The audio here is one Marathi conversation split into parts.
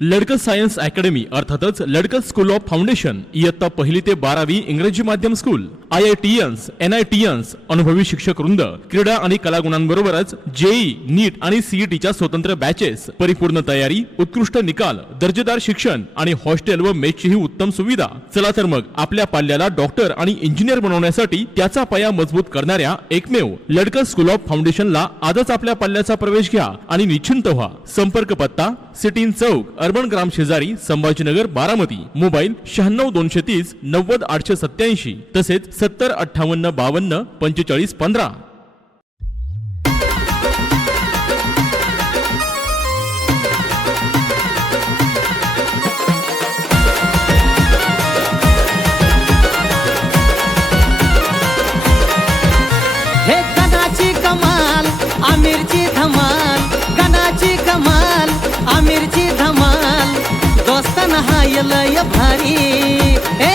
लडकस सायन्स अकॅडमी अर्थातच लडकस स्कूल ऑफ फाउंडेशन इयत्ता 1ली ते 12वी इंग्रजी माध्यम स्कूल, IITians, NITians, अनुभवी शिक्षक वृंद, क्रीडा आणि कलागुणांबरोबरच जेई, नीट आणि सीईटीच्या स्वतंत्र बॅचेस, परिपूर्ण तयारी, उत्कृष्ट निकाल, दर्जेदार शिक्षण आणि हॉस्टेल व मेसचीही उत्तम सुविधा. चला तर मग आपल्या पाल्याला डॉक्टर आणि इंजिनियर बनवण्यासाठी त्याचा पाया मजबूत करणाऱ्या एकमेव लडकस स्कूल ऑफ फाउंडेशनला आजच आपल्या पाल्याचा प्रवेश घ्या आणि निश्चिंत व्हा. संपर्क पत्ता सिटीन चौक, अर्बन ग्राम शेजारी, संभाजीनगर, बारामती. मोबाईल 96 230 90 887 तसेच 70 58 52 45 15. हे गणाची कमाल आमिरची धमाल, गणाची कमाल आमिरची धमाल. दोस्ताना हाय लय भारी, हे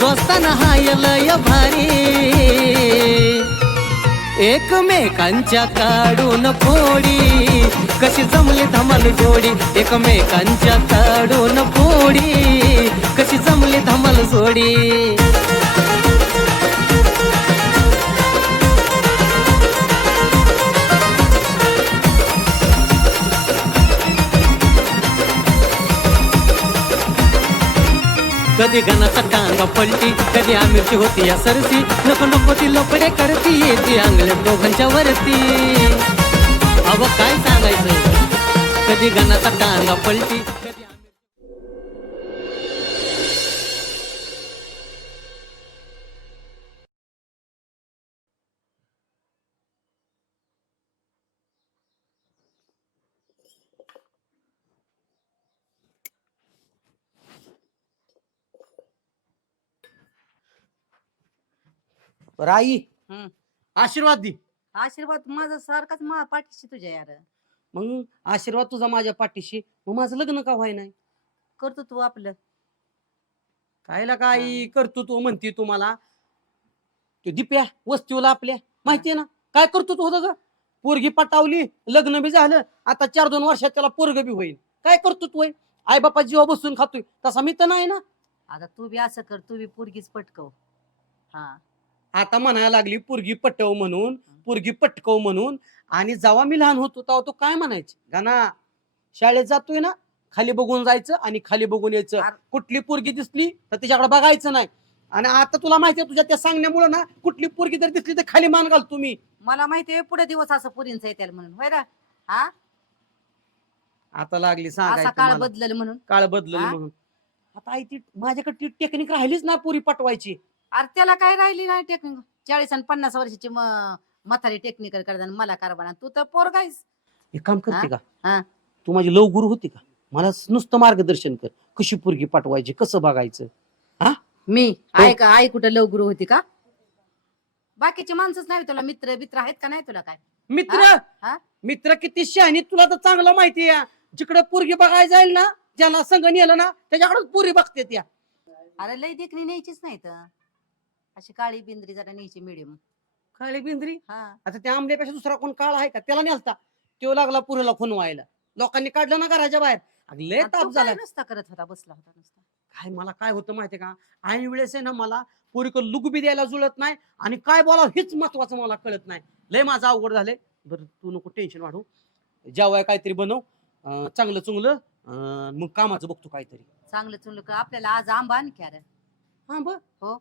दोस्ताना हाय लय भारी. एकमेकांच्या काढून फोडी, कशी जमली धमाल जोडी. एकमेकांच्या काढून फोडी, कशी जमली धमाल जोडी. कधी गणाचा टांगा पलटी, कधी आमिरची होती या सरसी. नको नको ती लपडे करती, येते अंगले दोघांच्या वरती. अव काय सांगायचं, कधी गणाचा टांगा पलटी, कधी आई हम्म. आशीर्वाद दे. आशीर्वाद माझा सारखाच मा पाठीशी तुझ्या यार. मग आशीर्वाद तुझा माझ्या पाठीशी, मग माझं लग्न का व्हाय नाही? करतो तू आपलं. कायला काय करतो तू म्हणते तुम्हाला? तू दिप्या वस्तीला आपल्या माहितीये ना काय करतो तू होता का? पोरगी पटावली, लग्न बी झालं, आता 4-2 वर्षात त्याला पोरग बी होईल. काय करतो तू? आई बापा जीवा बसून खातोय तसा मी तर नाही ना. आता तू बी असं कर, तू बी पोरगीच पटकव. हा आता म्हणायला लागली पोरगी पटव म्हणून, पोरगी पटकव म्हणून. आणि जेव्हा मी लहान होतो तेव्हा तू काय म्हणायची? गाना शाळेत जातोय ना, खाली बघून जायचं आणि खाली बघून यायचं. कुठली पोरगी दिसली तर तिच्याकडे बघायचं नाही. आणि आता तुला माहितीये तुझ्या त्या सांगण्यामुळे ना, कुठली पोरगी जर दिसली तर खाली मान घालतो मी. मला माहितीये पुढे दिवस असं पुरींच येतील म्हणून, होय ना? हा आता लागली असा सांगायचं काळ मला. बदलल म्हणून. काळ बदलली हा? म्हणून. आता आई ती माझ्याकडे ती टेक्निक राहिलीच ना पुरी पटवायची. अरे त्याला काय राहिली नाही टेक्निक. 40 आणि 50 वर्षाची म्हातारी टेक्निकल करताना मला कारभार. तू तर पोरगायस. एक काम करते का? हा तू माझी लव गुरु होती का? मला नुसतं मार्गदर्शन कर, कशी पोरगी पाठवायची, कसं बघायचं. मी हो. आई का आई कुठं लवगुरु होती का? बाकीचे माणसंच नाही तुला, मित्र मित्र आहेत का नाही तुला? काय मित्र हा? मित्र किती शहाणी तुला तर चांगलं माहिती आहे. जिकडे पोरगी बघायला जाईल ना, ज्याला संघ नेलं ना त्याच्याकडेच पोरी बघते त्या. अरे लय देखणी न्यायचीच नाही तर अशी काळी बिंद्री जरा न्यायची मिडियम. काळी बिंद्री. हा आता त्या आंब्यापेक्षा दुसरा कोण काळ आहे का? त्याला नेलता, तो लागला पुरीला खुनवायला. लोकांनी काढलं ना घराच्या बाहेर. अगं लय आणि ताप तू झाला. काय नुसता करत होता, बसला होता नुसता. काय मला काय होतं माहितीये का? ऐन वेळेस आहे ना मला पोरीकडे लुक बी द्यायला जुळत नाही आणि काय बोलावं हेच महत्वाचं मला कळत नाही. लय माझं अवघड झालंय. बरं तू नको टेन्शन वाढू, जेवाय काहीतरी बनव चांगलं चुंगलं, मग कामाचं बघतो काहीतरी. चांगलं चुंगलं का? आपल्याला आज आंबा आण की. अरे हा बर. हो.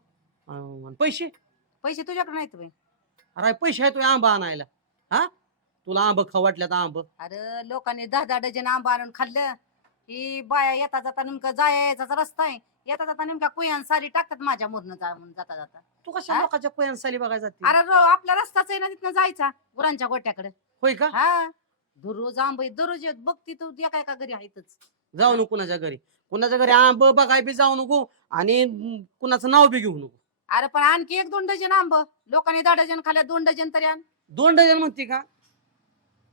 पैसे? पैसे तुझ्याकडे नाहीत बाई. अरे पैसे आहे तो आंबा आणायला. हा तुला आंब खाऊ वाटल्यात आंब? अरे लोकांनी 10-10 डझन आंबा आणून खाल्लं की बाया येता जाता नेमका जाया यायचा रस्ता आहे. येता जाता नेमका कुयान सारी टाकतात माझ्या मुरनं जाता जाता. तू कशा हा? लोकांच्या कोयांसाली बघायला जाते? अरे आपला रस्ताच आहे ना, तिथनं जायचा गुरांच्या गोट्याकडे. होय का? हा दररोज आंबा दररोज येत बघती तू एका एका घरी आहेतच. जाऊ नको कुणाच्या घरी, कुणाच्या घरी आंब बघाय बी जाऊ नको आणि कुणाचं नाव बी घेऊ नको. अरे पण आणखी 1-2 डझन आंब लोकांनी 10 डझन खाल्ल्या, 2 डझन तरी आण. 2 डझन म्हणते का?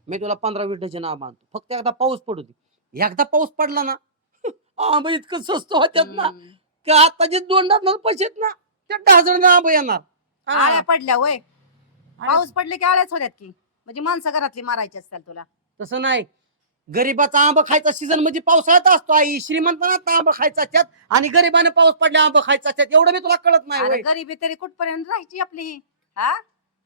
मी तुला 15-20 डझन आंब आणतो, फक्त एकदा पाऊस पडू दे. एकदा पाऊस पडला ना आंब इतकं स्वस्त होत्यात ना, हम्म. की आता जे 2 डझन पैसे आहेत ना त्या 10 जण आंब येणार. आळ्या पडल्या वय. पाऊस पडले की आळ्याच होत्यात की, म्हणजे माणसं घरातली मारायची असतात तुला. तसं नाही, गरीबाचा आंबा खायचा सीझन म्हणजे पावसाळ्यात असतो आई. श्रीमंतांना आंबा खायचा असतात आणि गरीबाने पाऊस पडल्या आंबा खायचा असतात. एवढं मी तुला कळत नाही अरे होय. गरीबी तरी कुठपर्यंत राहायची आपली हा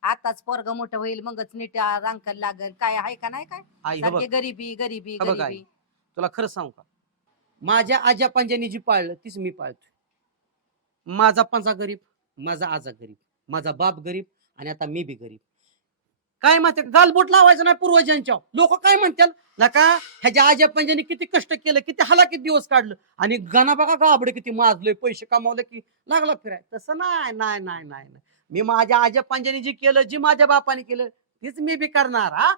आताच पोरग मोठं होईल मगच नीट रांकल लागल काय आहे का नाही काय आई हे बघ, सारखी गरीबी गरीबी हे बघ आई. गरीबी तुला खरं सांगू का, माझ्या आजा पंजानी जी पाळलं तीच मी पाळतोय. माझा पंजा गरीब, माझा आजा गरीब, माझा बाप गरीब आणि आता मी बी गरीब. काय म्हणते गालबोट लावायचं नाही पूर्वजांच्या. लोक काय म्हणतात नका, ह्याच्या आजा पंजानी किती कष्ट केलं, किती हलाकीत दिवस काढलं आणि गाणा बघा गाबडे किती माजले, पैसे कमावले की लागला फिराय. तसं नाही नाही नाही नाही नाही. मी माझ्या आजा पंजानी जी केलं, जी माझ्या बापाने केलं तीच मी बी करणार. हा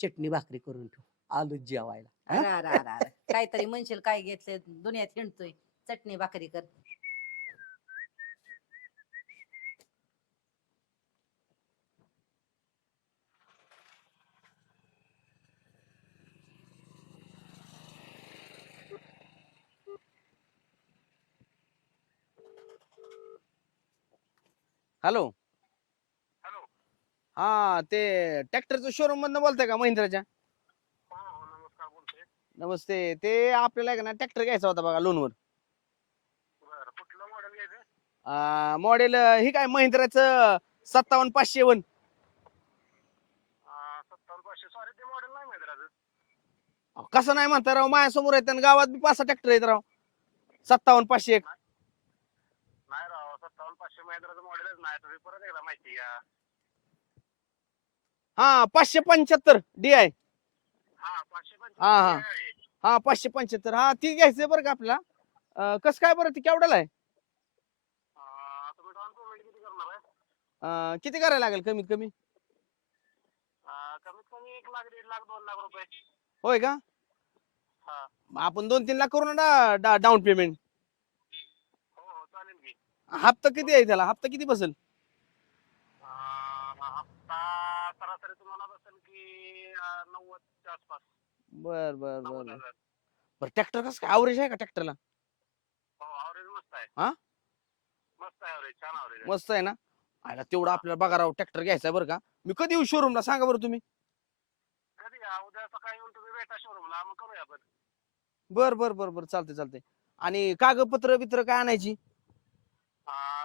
चटणी भाकरी करून ठेव, आलू जेवायला. अरे अरे अरे अरे. काहीतरी म्हणशील काय घेतलं दुनियात हिंडतोय चटणी भाकरी कर हॅलो. हा ते ट्रॅक्टरचं शोरूम मधनं बोलताय का महिंद्राच्या? नमस्ते. ते आपल्याला आहे का ना ट्रॅक्टर घ्यायचा होता बघा लोनवर. मॉडेल ही काय महिंद्राचं 57,501. कसं नाही म्हणता राव, माझ्यासमोर आहेत आणि गावात बी 5-6 ट्रॅक्टर आहेत राव. 57,501. हा 575 DI. हा हा हा 575. हा ती घ्यायचंय बरं का आपल्याला. कसं काय बरं ती केवढ्याला आहे? किती करायला लागेल कमीत कमी? होय का? आपण 2-3 लाख करू ना डाऊन पेमेंट. हप्ता किती आहे त्याला? हप्ता किती बसेल? बर बर बर बर. ट्रॅक्टर कसं काय ऍव्हरेज आहे का ट्रॅक्टरला? हा मस्त आहे ना. आयला तेवढं आपल्याला बघा राव ट्रॅक्टर घ्यायचा बरं का. मी कधी येऊ शोरूमला सांगा बरं तुम्ही. बर बर बर बर चालते चालते. आणि कागदपत्र बित्र काय आणायची?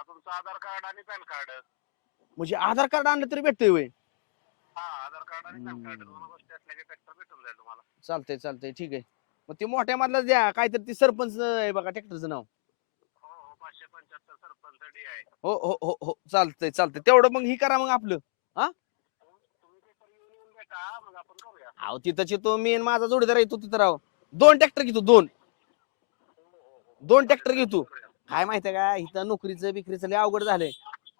तुमचं आधार कार्ड आणि पॅन कार्ड. म्हणजे आधार कार्ड आणलं तरी भेटतंय होय? आधार कार्ड आणि पॅन कार्ड दोन गोष्टी असल्या की ट्रॅक्टर भेटून जाईल तुम्हाला. चालतंय चालतंय ठीक आहे. मग ते मोठ्या मधला द्या काहीतरी ती सरपंच आहे बघा ट्रॅक्टरचं नाव. 575 सरपंच DI. हो हो हो हो चालतंय चालतंय. तेवढं मग ही करा मग आपलं. तुम्ही पेपर येऊन भेटा मग आपण करूया. अहो तिथंच येतो मी आणि माझा जोडीदार येतो तिथं राव. 2 ट्रॅक्टर घेतो 2 ट्रॅक्टर घेतो. काय माहितीये का इथं नोकरीचं बिकरीचं लय अवघड झालंय.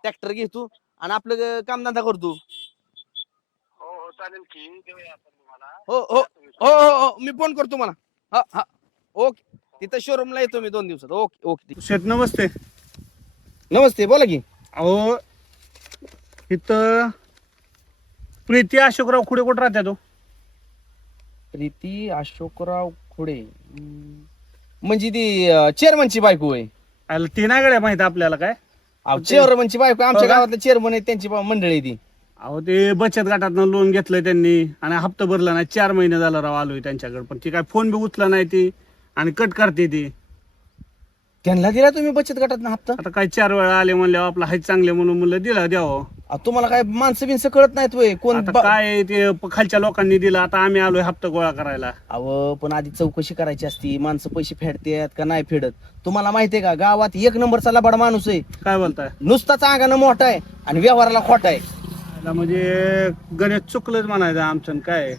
ट्रॅक्टर घेतो आणि आपलं कामधंदा करतो. हो चालेल की देऊया आपण तुम्हाला. हो हो हो हो हो मी फोन करतो मला. हा हा ओके. तिथं शोरूमला येतो मी 2 दिवसात. Okay okay. शेठ नमस्ते. नमस्ते बोला की. अहो इथं प्रीती अशोकराव खुडे कुठं राहत्या तो? प्रीती अशोकराव खुडे म्हणजे ती चेअरमनची बायको आहे. आयला ती नाही गड्या माहित आपल्याला काय. चेअरमनची बायको आमच्या हो का? गावातले चेअरमन आहे त्यांची मंडळी आहे ती. अहो ते बचत गटातनं लोन घेतलंय त्यांनी आणि हप्ता भरला नाही. 4 महिने झाला राव आलोय त्यांच्याकडे पण ती काय फोन बी उचला नाही ती आणि कट करते ती. त्यांना दिला तुम्ही बचत गटात हप्ता? आता काय 4 वेळा आले म्हणल्यावर आपला हाय चांगले म्हणून म्हणलं दिला द्यावं. तुम्हाला काय माणसं बिनसं कळत नाहीत वय कोण? आता काय ते खालच्या लोकांनी दिला आता आम्ही आलोय हप्ता गोळा करायला. अहो पण आधी चौकशी करायची असती. माणसं पैसे फेडतात का नाही फेडत. तुम्हाला माहितीये का गावात 1 नंबरचा लबाड माणूस आहे. काय बोलताय? नुसताच अंगानं मोठा आहे आणि व्यवहाराला खोटा आहे. आयला म्हणजे गणेश चुकलंच म्हणायचं आमचं काय.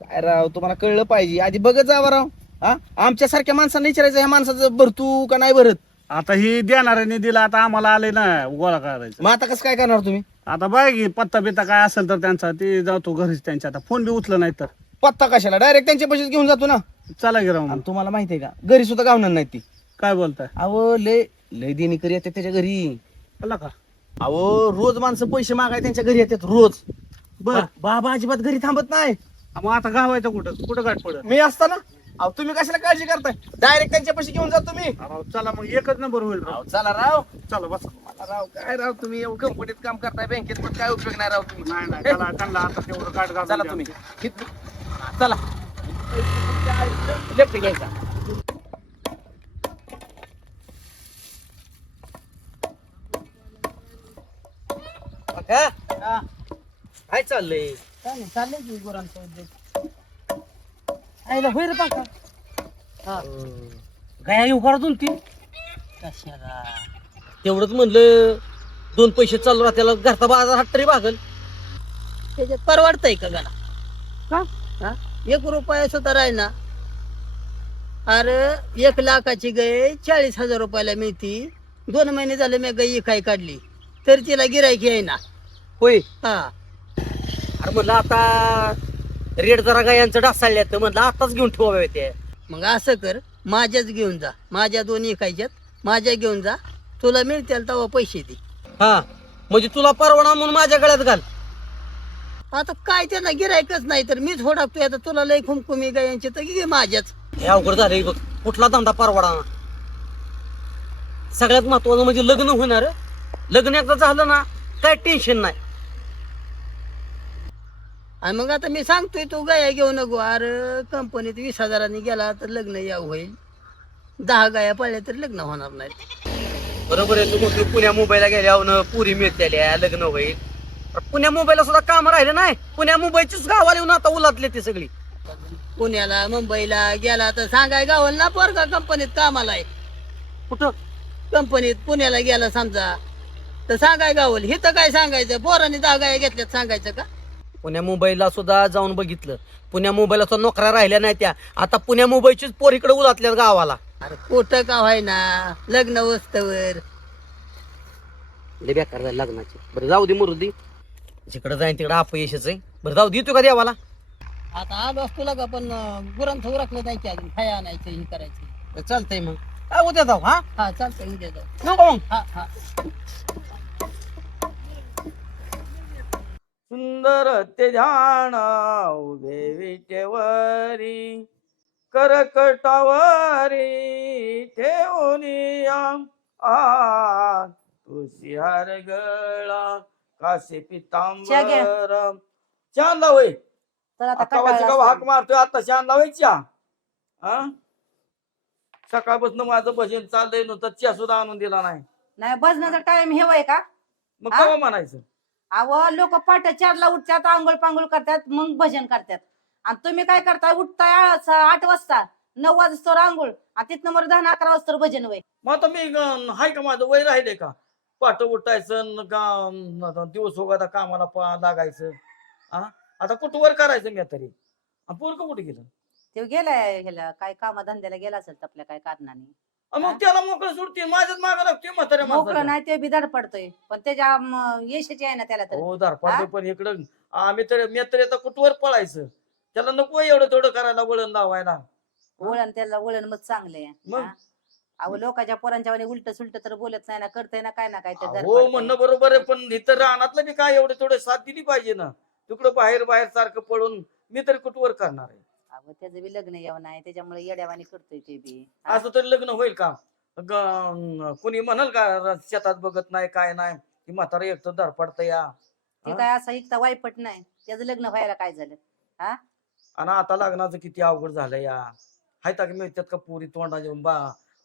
काय राव तुम्हाला कळलं पाहिजे. आधी बघत जावं राव. हा आमच्या सारख्या माणसांना विचारायचं ह्या माणसाचं भरतू का नाही भरत. आता ही देणाऱ्याने दिला आता आम्हाला आले ना गोळा करायचं. मग आता कसं काय करणार तुम्ही? आता बघ की पत्ता बित्ता काय असेल तर त्यांचा ते जातो घरीच त्यांच्या. आता फोन बी उचलं नाही तर पत्ता कशाला डायरेक्ट त्यांच्या पैसे घेऊन जातो ना. चला गे राव. आणि तुम्हाला माहितीये का घरी सुद्धा गावणार नाही ती. काय बोलताय? अहो लय लय देणीकरी येते त्याच्या घरी. बोला का? अहो रोज माणसं पैसे मागाय त्यांच्या घरी येतात रोज. बर बाबा अजिबात घरी थांबत नाही. मग आता गावायचं कुठं कुठं गाठ पडत? मी असताना अहो तुम्ही कशाला काळजी करताय? डायरेक्ट त्यांच्या पैसे घेऊन जातो मी. चला मग एकच नंबर होईल राव. अहो, चला राव. चला बस. मला राव काय राव तुम्ही एवढं कंपनीत काम करताय बँकेत पण काय उपयोग नाही राव तुम्ही. नाही नाही त्याला त्यांना आता तेवढं गाठ घालून चला द्या. तुम्ही चला लेफ्ट घ्यायचा. का काय चाललंय? काय नाही चाललंय की गुरांचा उद्योग. आईला होईल बघा. हा गाया येऊ करा 2-3. कशाला तेवढंच म्हणलं 2 पैसे चालू राहत्याला घरचा बाजार हात तरी भागल. त्याच्यात परवडतंय का गाला? का? हा 1 रुपया सुद्धा राहीना. अरे 1 लाखाची गाय 40,000 रुपयाला मिळती. 2 महिने झाले मी गाय काय काढली तर तिला गिरायकी आहे ना. होय. हा अरे म्हणलं आता रेट जरा गायांचं ढासळल्यात तर म्हणलं आताच घेऊन ठेवावे ते. मग असं कर, माझ्याच घेऊन जा. माझ्या 2 इकायच्यात, माझ्या घेऊन जा. तुला मिळतील तेव्हा पैसे दे. हा म्हणजे तुला परवाना म्हणून माझ्या गळ्यात घाल. आता काय त्यांना गिरायकच नाही तर मीच होडाकतोय. आता तुला लय खुमखुमी गायांची तर घे माझ्याच. हे अवघड झालंय बघ. कुठला धंदा परवडा. सगळ्यात महत्वाचं म्हणजे लग्न होणार. लग्न एकदा झालं ना काय टेन्शन नाही. आणि मग आता मी सांगतोय तू गाया घेऊ नको. अरे कंपनीत 20,000 गेला तर लग्न यावं होईल. 10 गाया पडल्या तर लग्न होणार नाही. बरोबर आहे. तू म्हटलं पुण्या मुंबईला गेल्यावर पुरी मिळतेल्या लग्न होईल. पुण्या मुंबईला सुद्धा काम राहिले नाही. पुण्या मुंबईचीच गावाला येऊन आता उलातले ते सगळी. पुण्याला मुंबईला गेला तर सांगाय गावल ना पोरगा कंपनीत कामाला आहे. कुठं? कंपनीत पुण्याला गेला समजा तर सांगाय गावल. हे तर काय सांगायचं, पोरांनी 10 गाया घेतल्यात सांगायचं का? पुण्या मुंबईला सुद्धा जाऊन बघितलं. पुण्या मुंबईला सुद्धा नोकऱ्या राहिल्या नाही त्या. आता पुण्या मुंबईचीच पोर इकडे उलातल्या गावाला. अरे कुठं का व्हायना लग्न वस्तवर. लय बेकार झाली लग्नाची. बरं जाऊ दे मुरुदी. जिकडे जाईन तिकडे अपयशच आहे. बरं जाऊ दे. तू का देवाला आता आलो असतो का पण गुरांचं उरकलं नाही की अजून खाया आणायचं हे करायचं. चालतंय मग काय उद्या जाऊ. हा हा चालतंय उद्या जाऊ. नको मग. हा हा सुंदर ते ध्यान उभे विटेवरी करकटावरी ठेवूनिया तुळशी हार गळा कासे पितांबर. चांदा होय. तर आता अक्कावाची का हाक मारतोय आता चांदा व्हायच्या. हा सकाळपासून माझं भजन चाललंय नुसतं च्या सुद्धा आणून दिला नाही. नाही भजनाचा टाइम हे वय का? मग हा? केव्हा म्हणायचं? अहो लोक पाठ 4ला उठतात, आंघोळ पांघोळ करतात, मग भजन करतात. आणि तुम्ही काय करताय? उठताय 8 वाजता, 9 वाजता आंघोळ, आणि तिथनं मग 10-11 वाजता भजन वय. मग आता मी हाय का माझं वय राहिले का? पाठ उठायचं दिवस उगादा कामाला लागायचं. हा आता कुठं वर करायचं मी तरी. पोरकं कुठे गेलं? ते गेलाय ह्याला काय कामधंद्याला गेला असेल तर आपल्या काय कारणाने. मग त्याला मोकळं सोडते माझ्याच मागं लागते म्हाताऱ्या मोकळं माणसाच्या. नाही ते बिदाड पडतोय, पण त्याच्या यशाची आहे ना त्याला तर. हो दारपाडते. पण इकडं मी तर आता कुठवर पळायचं. त्याला नको एवढं थोडं करायला वळण लावायला. वळण त्याला वळण मग चांगले. मग? अहो लोकांच्या पोरांच्या वाणी उलट सुलट तर बोलत नाही ना, करतय ना काय ना काय ते दर हो पडतंय. म्हणणं बरोबर आहे. पण इथं रानातलं बी काय एवढं थोडं साथ दिली पाहिजे ना. तिकडं बाहेर सारखं पळून मी तरी कुठवर करणार आहे. अहो त्याचं बी लग्न यावं नाही त्याच्यामुळे येड्यावानी करतोय ते बी. असं तरी लग्न होईल का? कुणी म्हणाल का शेतात बघत नाही काय नाही ती म्हातारा एकटं धडपडत या. ते काय असं इतका वाईपट नाही. त्याचं लग्न व्हायला काय झालं? आणि आता लग्नाचं किती अवघड झालं या. हाय का मिळतात का पोरी तोंडाचे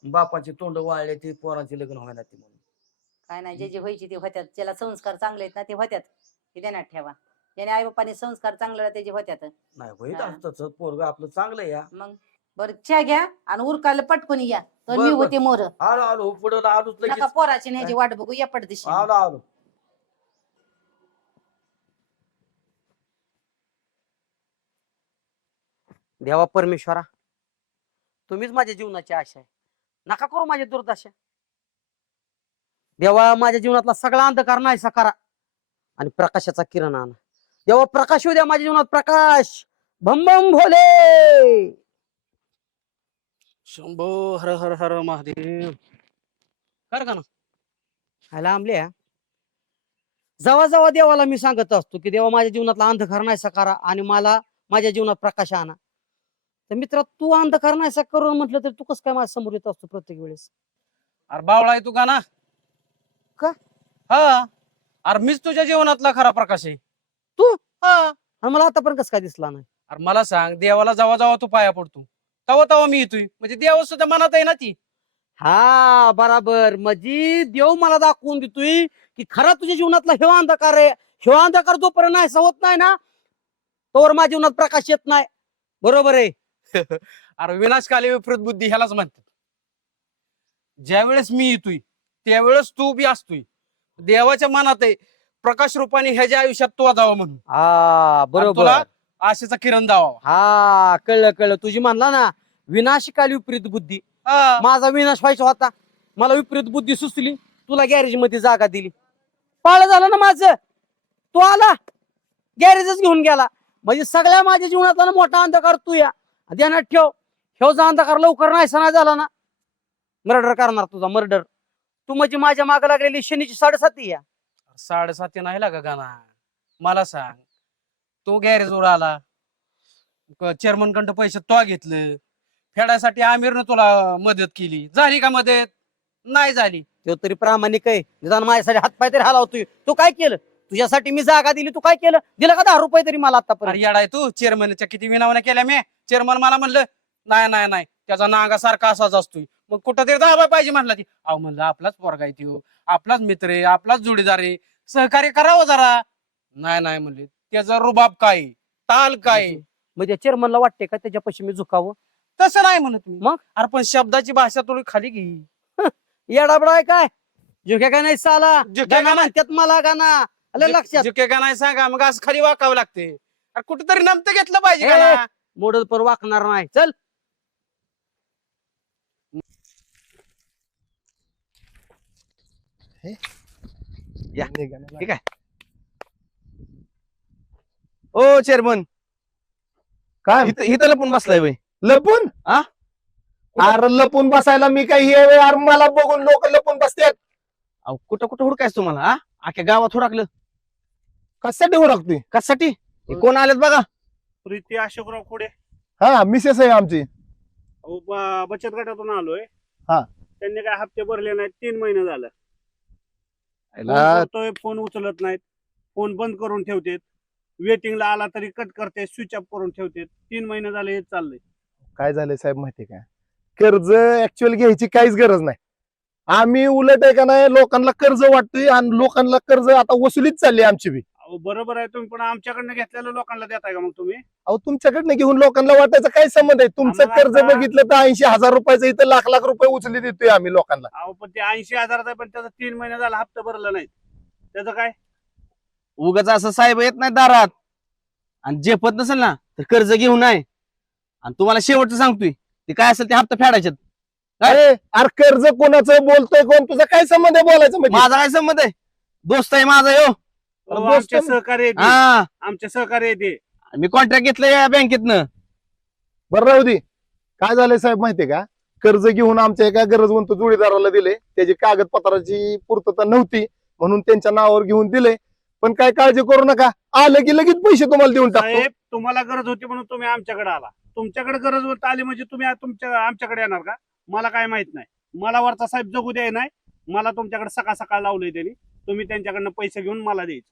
बापाची तोंड वाळले ती पोरांचे लग्न व्हायला ती म्हणून. काय नाही, जे व्हायची ते होत्यात. ज्याला संस्कार चांगले आहेत ना ते होत्यात. हे ध्यानात ठेवा. ज्याने आई बापाने संस्कार चांगले त्याचे होत्यात. नाही होईल हा. तसं पोरग आपलं चांगलं या. मग बरं चहा घ्या आणि उरकायला पटकून या. तर बरं, मी बरं. होते मोर. आलो आलो पुढं आलोच नका लगेच. पोराची न्यायची वाट बघू या पडदिशी. आलो आलो. देवा परमेश्वरा तुम्हीच माझ्या जीवनाची आशा आहे. नका करू माझी दुर्दशा. देवा माझ्या जीवनातला सगळा अंधकार नाहीसा करा आणि प्रकाशाचा किरण आणा. देवा प्रकाश येऊ द्या माझ्या जीवनात. प्रकाश भम भम भोले. शंभो हर हर हर महादेव. कर का ना ह्याला आंबल्या. जेव्हा जेव्हा देवाला मी सांगत असतो की देवा माझ्या जीवनातला अंधकार नाहीसा करा आणि मला माझ्या जीवनात प्रकाश आणा, तर मित्रा तू अंधकार नाहीसा करून म्हटलं तर तू कसं काय माझ्या समोर येत असतो प्रत्येक वेळेस? अरे बावळा आहे तू का ना? का? हा अरे मीच तुझ्या जीवनातला खरा प्रकाश आहे. तू? हा आणि मला आता पण कसं काय दिसला नाही? अरे मला सांग, देवाला जेव्हा जेव्हा तू पाया पडतो तेव्हा तेव्हा मी येतोय, म्हणजे देवा सुद्धा मनात आहे ना ती. हा बराबर, म्हणजे देव मला दाखवून देतोय की खरा तुझ्या जीवनातला हे अंधकार आहे. हे अंधकार जोपर्यंत नाहीसा होत नाही ना, तोवर माझ्या जीवनात प्रकाश येत नाही. बरोबर आहे. अरे विनाशकाली विपरीत बुद्धी ह्यालाच म्हणतात. ज्या वेळेस मी येतोय त्यावेळेस तू बी असतोय. देवाच्या मनात आहे प्रकाश रूपाने ह्याच्या आयुष्यात तू जावा म्हणून. हा आणि बरोबर. तुला आशेचा किरण दावा. हा कळलं कळलं. तुझी म्हणला ना विनाशकाली विपरीत बुद्धी. माझा विनाश व्हायचा होता, मला विपरीत बुद्धी सुचली, तुला गॅरेज मध्ये जागा दिली, पाळ झालं ना माझं. तू आला गॅरेजच घेऊन गेला. म्हणजे सगळ्या माझ्या जीवनातला ना मोठा अंधकार तू या ध्यानात ठेव. ह्योचा अंधकार लवकर नाही झाला ना, मर्डर करणार तुझा मर्डर. तू म्हणजे माझ्या मागे लागलेली शनीची 7.5 या. 7.5 नाही लागा गाणा. मला सांग, तो गॅरेजवर आला, चेअरमन कडं पैसे तो घेतलं, फेडायसाठी आमिरनं तुला मदत केली, झाली का मदत? नाही झाली. तो तरी प्रामाणिक आहे, निदान माझ्यासाठी हातपाय तरी हलावतोय. तू काय केलं? तुझ्यासाठी मी जागा दिली, तू काय केलं? दिलं का 10 रुपये तरी मला अरे आतापर्यंत? येडाय तू, चेअरमनच्या किती विनावण्या केल्या मी. चेअरमन मला म्हणलं नाही नाही नाही, त्याचा नागा सारखा असाच असतोय. मग कुठं तरी दाबा पाहिजे म्हणला ती. अहो म्हणलं आपलाच पोरगा आहे त्यो, आपलाच मित्र आहे, आपलाच जोडीदार आहे, सहकार्य करावं जरा. नाही नाही म्हणले, त्याचा रुबाब काय, ताल काय. म्हणजे चेअरमनला वाटते का त्याच्यापाशी मी झुकावं? तसं नाही म्हणत मी. मग? अरे पण शब्दाची भाषा थोडी खाली घे. येडाबडा आहे काय? झुके का नाही साला? झुके गाणं का नाही? म्हणतात मला गाणं आलं लक्षात. झुके का नाही सांगा, मग असं खाली वाकावं लागते. अरे कुठेतरी नमतं घेतलं पाहिजे ए, का ना? मोडल पर वाकणार नाही. चल ठीक आहे. ओ चेअरमन, काय इथं लपून बसलाय वय? लपून? आ? अरे लपून बसायला मी काही हे यार, मला बघून लोक लपून बसतात. अहो कुठं कुठं हुडकायच तुम्हाला? आ अख्ख्या गावात हुडकलं. कशासाठी ओळखतोय? कशासाठी? हे कोण आलेत बघा. प्रीती अशोकराव खोडे. हा मिसेस आहे आमची. अहो, बचत गटातून आलोय. हा. त्यांनी काय हप्ते भरले नाहीत, 3 महिने झालं. फोन याला करतोय, फोन उचलत नाहीत, फोन बंद करून ठेवतेत, वेटिंगला आला तरी कट करते, स्विच ऑफ करून ठेवतेत. 3 महिने झाले हे चाललंय. काय झालंय साहेब माहितीये का, कर्ज ऍक्च्युअल घ्यायची काहीच गरज नाही. आम्ही उलट आहे का नाही, लोकांना कर्ज वाटतोय आणि लोकांना कर्ज आता वसुलीच चालली आमची बी. अहो बरोबर आहे, तुम्ही पण आमच्याकडनं घेतलेलं लोकांना देताय का मग तुम्ही? अहो तुमच्याकडनं घेऊन लोकांना वाटायचा काय संबंध आहे? तुमचं आम्हाला कर्ज आता- बघितलं तर 80,000 रुपयाचं इथं लाख लाख रुपये उचली देतोय आम्ही लोकांना. अहो पण ते 80,000 आहे, पण त्याचा 3 महिने झाला हप्ता भरला नाही. त्याचं काय? उगाच असं साहेब येत नाही दारात आणि झेपत नसेल ना तर कर्ज घेऊ नये. आणि तुम्हाला शेवटचं सांगतोय, ते काय असेल ते हप्ता फेडायचे. अरे कर्ज कोणाचं बोलतोय कोण? तुझा काय संबंध आहे बोलायचं म्हणजे? माझा काय संबंध आहे? दोस्त आहे माझा यो. अहो, दोस्त- आमचे सहकार्य आहे ते. हा, आमचे सहकार्य आहे ते. मी कॉन्ट्रॅक्ट घेतलंय या बँकेतनं. बरं राहू दे. काय झालंय साहेब माहितीये का, कर्ज घेऊन आमच्या एका गरजवंत जोडीदाराला दिले, त्याची कागदपत्राची पूर्तता नव्हती म्हणून त्यांच्या नावावर घेऊन दिले. पण काय काळजी करू नका, आलं की लगेच पैसे तुम्हाला देऊन टाकतो. साहेब तुम्हाला गरज होती म्हणून तुम्ही आमच्याकडे आला. तुमच्याकडे गरज होत आली म्हणजे तुम्ही आमच्याकडे येणार का? मला काय माहित नाही. मला वरचा साहेब जगू द्याय नाही. मला तुमच्याकडे सकाळ सकाळ लावलंय त्यांनी. तुम्ही त्यांच्याकडनं पैसे घेऊन मला द्यायचे.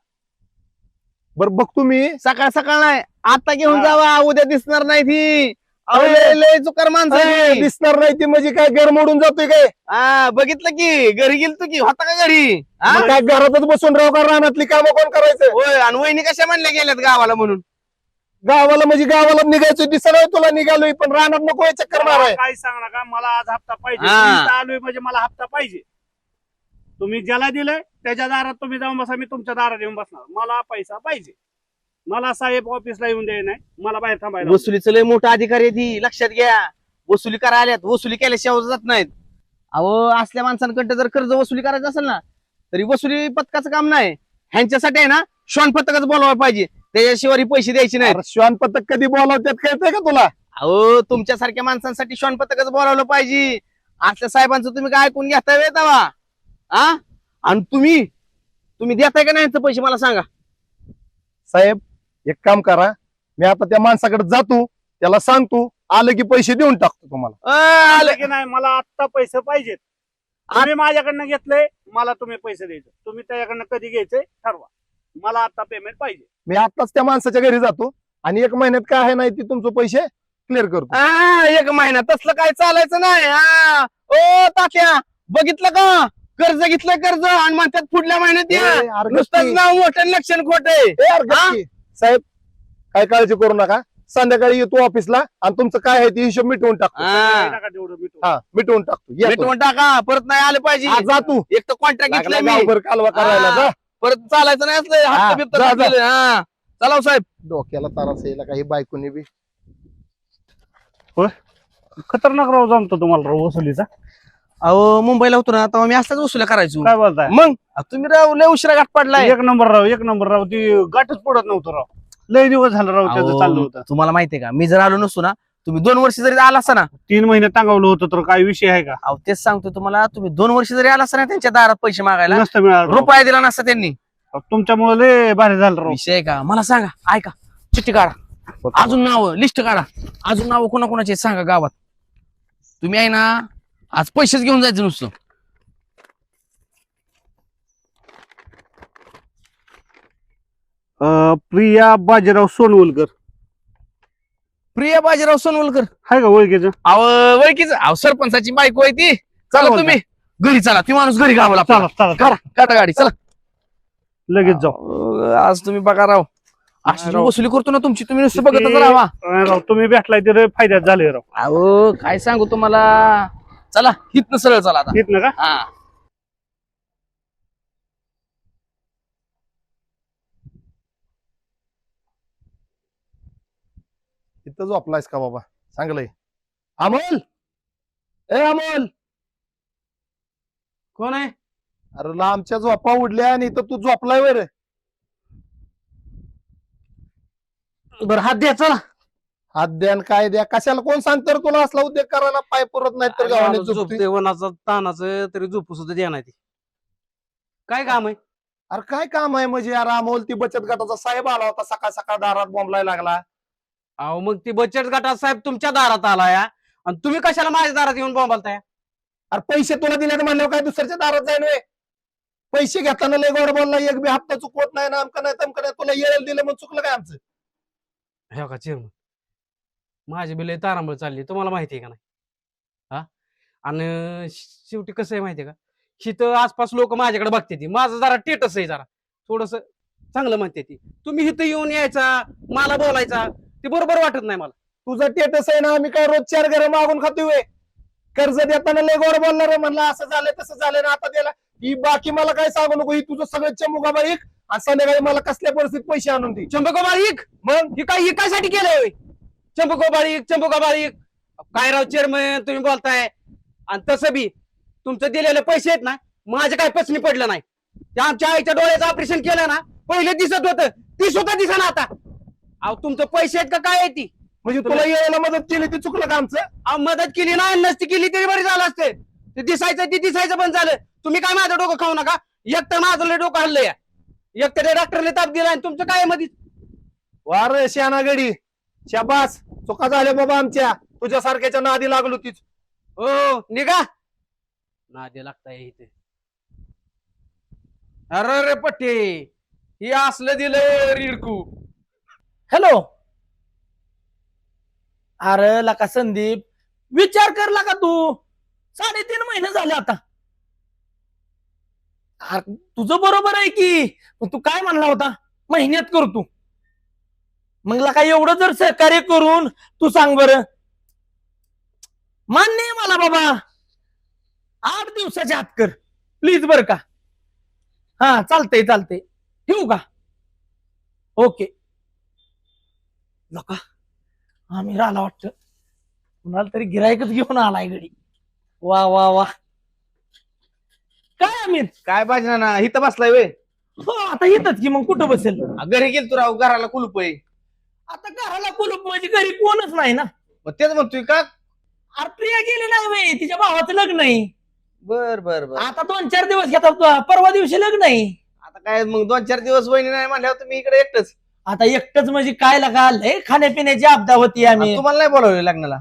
बरं बघतो मी. सकाळ सकाळ नाही, आता घेऊन हा. जावा, उद्या दिसणार नाही ती. अहो, अरे, लय लय चुकार माणसं अरे, आहे ती. दिसणार नाही ती म्हणजे काय घर मोडून जातोय काय? हा, बघितलं की घरी गेलतो की, होता का घरी? हा? मग काय घरातच बसून राहू का? रानातली कामं कोण करायचं? होय, आणि वहिनी कशा म्हणल्या गेल्यात गावाला म्हणून? गावाला म्हणजे गावाला निघायचं दिसणार तुला निघालोय, पण रानात नको हे चक्कर माराय. मला काय सांग नका, मला आज हप्ता पाहिजे. हा. मी इथं आलोय म्हणजे मला हप्ता पाहिजे. तुम्ही ज्याला दिलंय त्याच्या दारात तुम्ही जाऊन बसा, मी तुमच्या दारात येऊन बसणार. मला पैसा पाहिजे. मला साहेब ऑफिसला येऊन द्याय नाही, मला बाहेर थांबायला. वसुलीचं लय मोठा अधिकारी आहे ती, लक्षात घ्या. वसुली करा आल्यात, वसुली केल्याशिवाय जात नाहीत. अहो असल्या माणसांकडे जर कर्ज वसुली करायचं असेल ना, तरी वसुली पथकाचं काम नाही. ह्यांच्यासाठी आहे ना श्वान पथकच बोलवायला पाहिजे, त्याच्याशिवाय पैसे द्यायचे नाहीत. श्वान पथक कधी बोलावतात कळतंय का तुला? अहो तुमच्यासारख्या माणसांसाठी श्वान पथकच बोलावलं पाहिजे. असल्या साहेबांचं तुम्ही काय ऐकून घेताय वे तवा? आ आणि तुम्ही देताय का नाही पैसे मला सांगा. साहेब एक काम करा, मी आता त्या माणसाकडे जातो, त्याला सांगतो, आलं की पैसे देऊन टाकतो तुम्हाला. आलं की नाही, मला आत्ता पैसे पाहिजेत. तुम्ही माझ्याकडनं घेतलंय, मला तुम्ही पैसे द्यायचे. तुम्ही त्याच्याकडनं कधी घ्यायचे ठरवा. मला आता पेमेंट पाहिजे. मी आताच त्या माणसाच्या घरी जातो, आणि 1 महिन्यात काय आहे नाही ती तुमचे पैसे क्लिअर करतो. एक महिना तसलं काय चालायचं नाही. ओ तात्या बघितलं का कर्ज घेतलं कर्ज आणि म्हणतात पुढल्या महिन्यात ए, या. अरे नुसतंच गप्पी. नाव मोठं लक्षण खोट ए, अरे गप्पी. साहेब काय काळजी करू नका. संध्याकाळी येतो ऑफिसला आणि तुमचं काय आहे ते हिशोब मिटवून टाकतो. काय टाका तेवढं मिटवून. हा मिटवून टाकतो. या तुम्ही. मिटवून टाका परत नाही आले पाहिजे. हा, जा तू. एक तर कॉन्ट्रॅक्ट लागला घेतलंय मी गावभर कालवा करायला जा. परत चालायचं नाही असलं हा, हप्ता बिप्ता जा, जा. टाकलेलं. हा चला हो साहेब. डोक्याला तारास यायला काही बायकोनी बी. खतरनाक राव जमतो तुम्हाला राव वसुलीचा. अहो मुंबईला होतो ना तेव्हा मी असल्याच वसुल्या करायचो. काय बोलताय? मग तुम्ही राव लय उशिरा गाठ पडलाय. एक नंबर राव, एक नंबर राव. ती गाठच पडत नव्हतं राव. लय दिवस झालं राव त्याचं अहो, चाललं होतं. तुम्हाला माहितीये का मी जर आलो नसतो ना तुम्ही 2 वर्ष जरी आला असता ना 3 महिने टांगवलं होतं तर काय विषय आहे का? अहो तेच सांगतो तुम्हाला तुम्ही 2 वर्ष जरी आला असता ना त्यांच्या दारात पैसे मागायला नसतं मिळालं राव. रुपया दिला नसता त्यांनी. तुमच्यामुळे लय भारी झालं राव. विषय आहे का मला सांगा ऐका चिठ्ठी काढा अजून नाव लिस्ट काढा अजून नाव कोणाकोणाचे आहेत सांगा गावात. तुम्ही आहे ना आज पैसेच घेऊन जायचं नुसतं. प्रिया बाजीराव सोनवलकर प्रिया बाजीराव सोनवलकर आहे का ओळखीचं? अहो ओळखीच अहो सरपंचाची बायको आहे ती. चला बोलताय? तुम्ही घरी चला ती माणूस घरी गावाला चला चला काढा काढा गाडी चला. लगेच जाऊ. अहो, आज तुम्ही बघा राव अशी राव. वसुली करतो ना तुमची तुम्ही नुसतं बघतच राहा. नाही राव तुम्ही भेटलाय ते फायद्यात झाले राव. अहो काय सांगू तुम्हाला चला हितनं सरळ चला आता. येत ना का? हा इथं झोपलायस का बाबा चांगलंय. अमोल ए अमोल कोण आहे? अरे आमच्या झोपा उडल्या आणि इथं तू झोपलाय वर. बरं हात द्या चला. हात द्यान काय द्या कशाला कोण सांगतं रे तुला असला उद्योग करायला पाय पुरत नाही तर गावाने झोपतोय. झोपते वनाचं तानाचं तरी झोपू सुद्धा द्या नाही ती. काय काम आहे? अरे काय काम आहे म्हणजे यार अमोल ती बचत गटाचा साहेब आला होता सकाळ सकाळ दारात बोंबलाय लागला. अहो मग ती बचत गटात साहेब तुमच्या दारात आला या आणि तुम्ही कशाला माझ्या दारात येऊन बोंबालताय? अरे पैसे तुला दिले म्हणल्यावर काय दुसऱ्याच्या दारात जाईन वे. पैसे घेताना लय गोड बोलला एक बी हप्ता चुकवत नाही ना आमका नाही तमका नाही तुला येईल दिलं म्हणून चुकलं काय आमचं. हे का चेअरमन माझी बिल तारांबळ चालली तुम्हाला माहिती आहे का नाही? हा आणि शेवटी कसं आहे माहितीये का हिथं आसपास लोक माझ्याकडे बघते ती माझं जरा टेटस आहे जरा थोडस चांगलं म्हणते ती. तुम्ही इथं येऊन यायचा मला बोलायचा ते बरोबर वाटत नाही मला. तुझं टेटस आहे ना आम्ही काय रोज 4 घर मागून खातोय. कर्ज देताना लय गोड बोलणार रे म्हणलं असं झालं तसं झालं ना आता त्याला ही बाकी मला काय सांगू नको ही तुझं सगळं चमुगा बाईक आणि संध्याकाळी मला कसल्या परिस्थितीत पैसे आणून दे. चंपको बारीक मग ही कायसाठी केलंय? चंपको बारीक काय राव चेअरमन तुम्ही बोलताय. आणि तसं बी तुमचं दिलेले पैसे आहेत ना माझं काय पसनी पडलं नाही. त्या आमच्या आईच्या डोळ्याचं ऑपरेशन केलं ना पहिले दिसत होतं ती सुद्धा दिसा ना आता. अहो तुमचं पैसे आहेत का काय आहे ती? म्हणजे तुला यायला मदत केली ती चुकलं का आमचं? अहो मदत केली ना नसती केली तरी बरी झालं असते. ते दिसायचं पण झालं. तुम्ही काय माझं डोकं खाऊ नका. एक तर माझं लय डोकं हल्लंय एक तर डॉक्टरने ताप दिला आणि तुमचं काय मध्ये वार शाना गडी शाबास चुका झाल्या बाबा आमच्या तुझ्या सारख्याच्या नादी लागलो तीच. हो निघा नादे लागताय इथे. अरे पट्टे ही असलं दिलं रिडकू. हॅलो अरे लका संदीप विचार कर लका तू 3.5 महिने झाले आता. अरे, तुझं बरोबर आहे की पण तू काय म्हणला होता महिन्यात करतो. मग लका एवढं जर सहकार्य करून तू सांग बरं मान्य आहे मला बाबा 8 दिवसाच्या आत कर प्लीज बर का. हा चालतंय ठेवू का? ओके लका आम्ही राहिला वाटतं कुणाला तरी गिरायकच घेऊन आलाय गडी. वा वा वा काय अमित काय पाहिजे ना इथं बसलाय वे. हो आता येतात की मग कुठं बसेल? घरी गेल तू राव घराला कुलूप आहे. आता घराला कुलूप म्हणजे घरी कोणच नाही ना. मग तेच म्हणतोय का. अरे प्रिया गेली नाही बाई तिच्या भावाचं लग्न आहे. बर बर बर आता 2-4 दिवस घेतात परवा दिवशी लग्न आहे. आता काय मग 2-4 दिवस वहिनी नाही म्हणल्यावर तुम्ही इकडे एकटच. आता एकटंच म्हणजे काय लगा लय खाण्यापिण्याची आपदा होती. आम्ही तुम्हाला नाही बोलावले लग्नाला.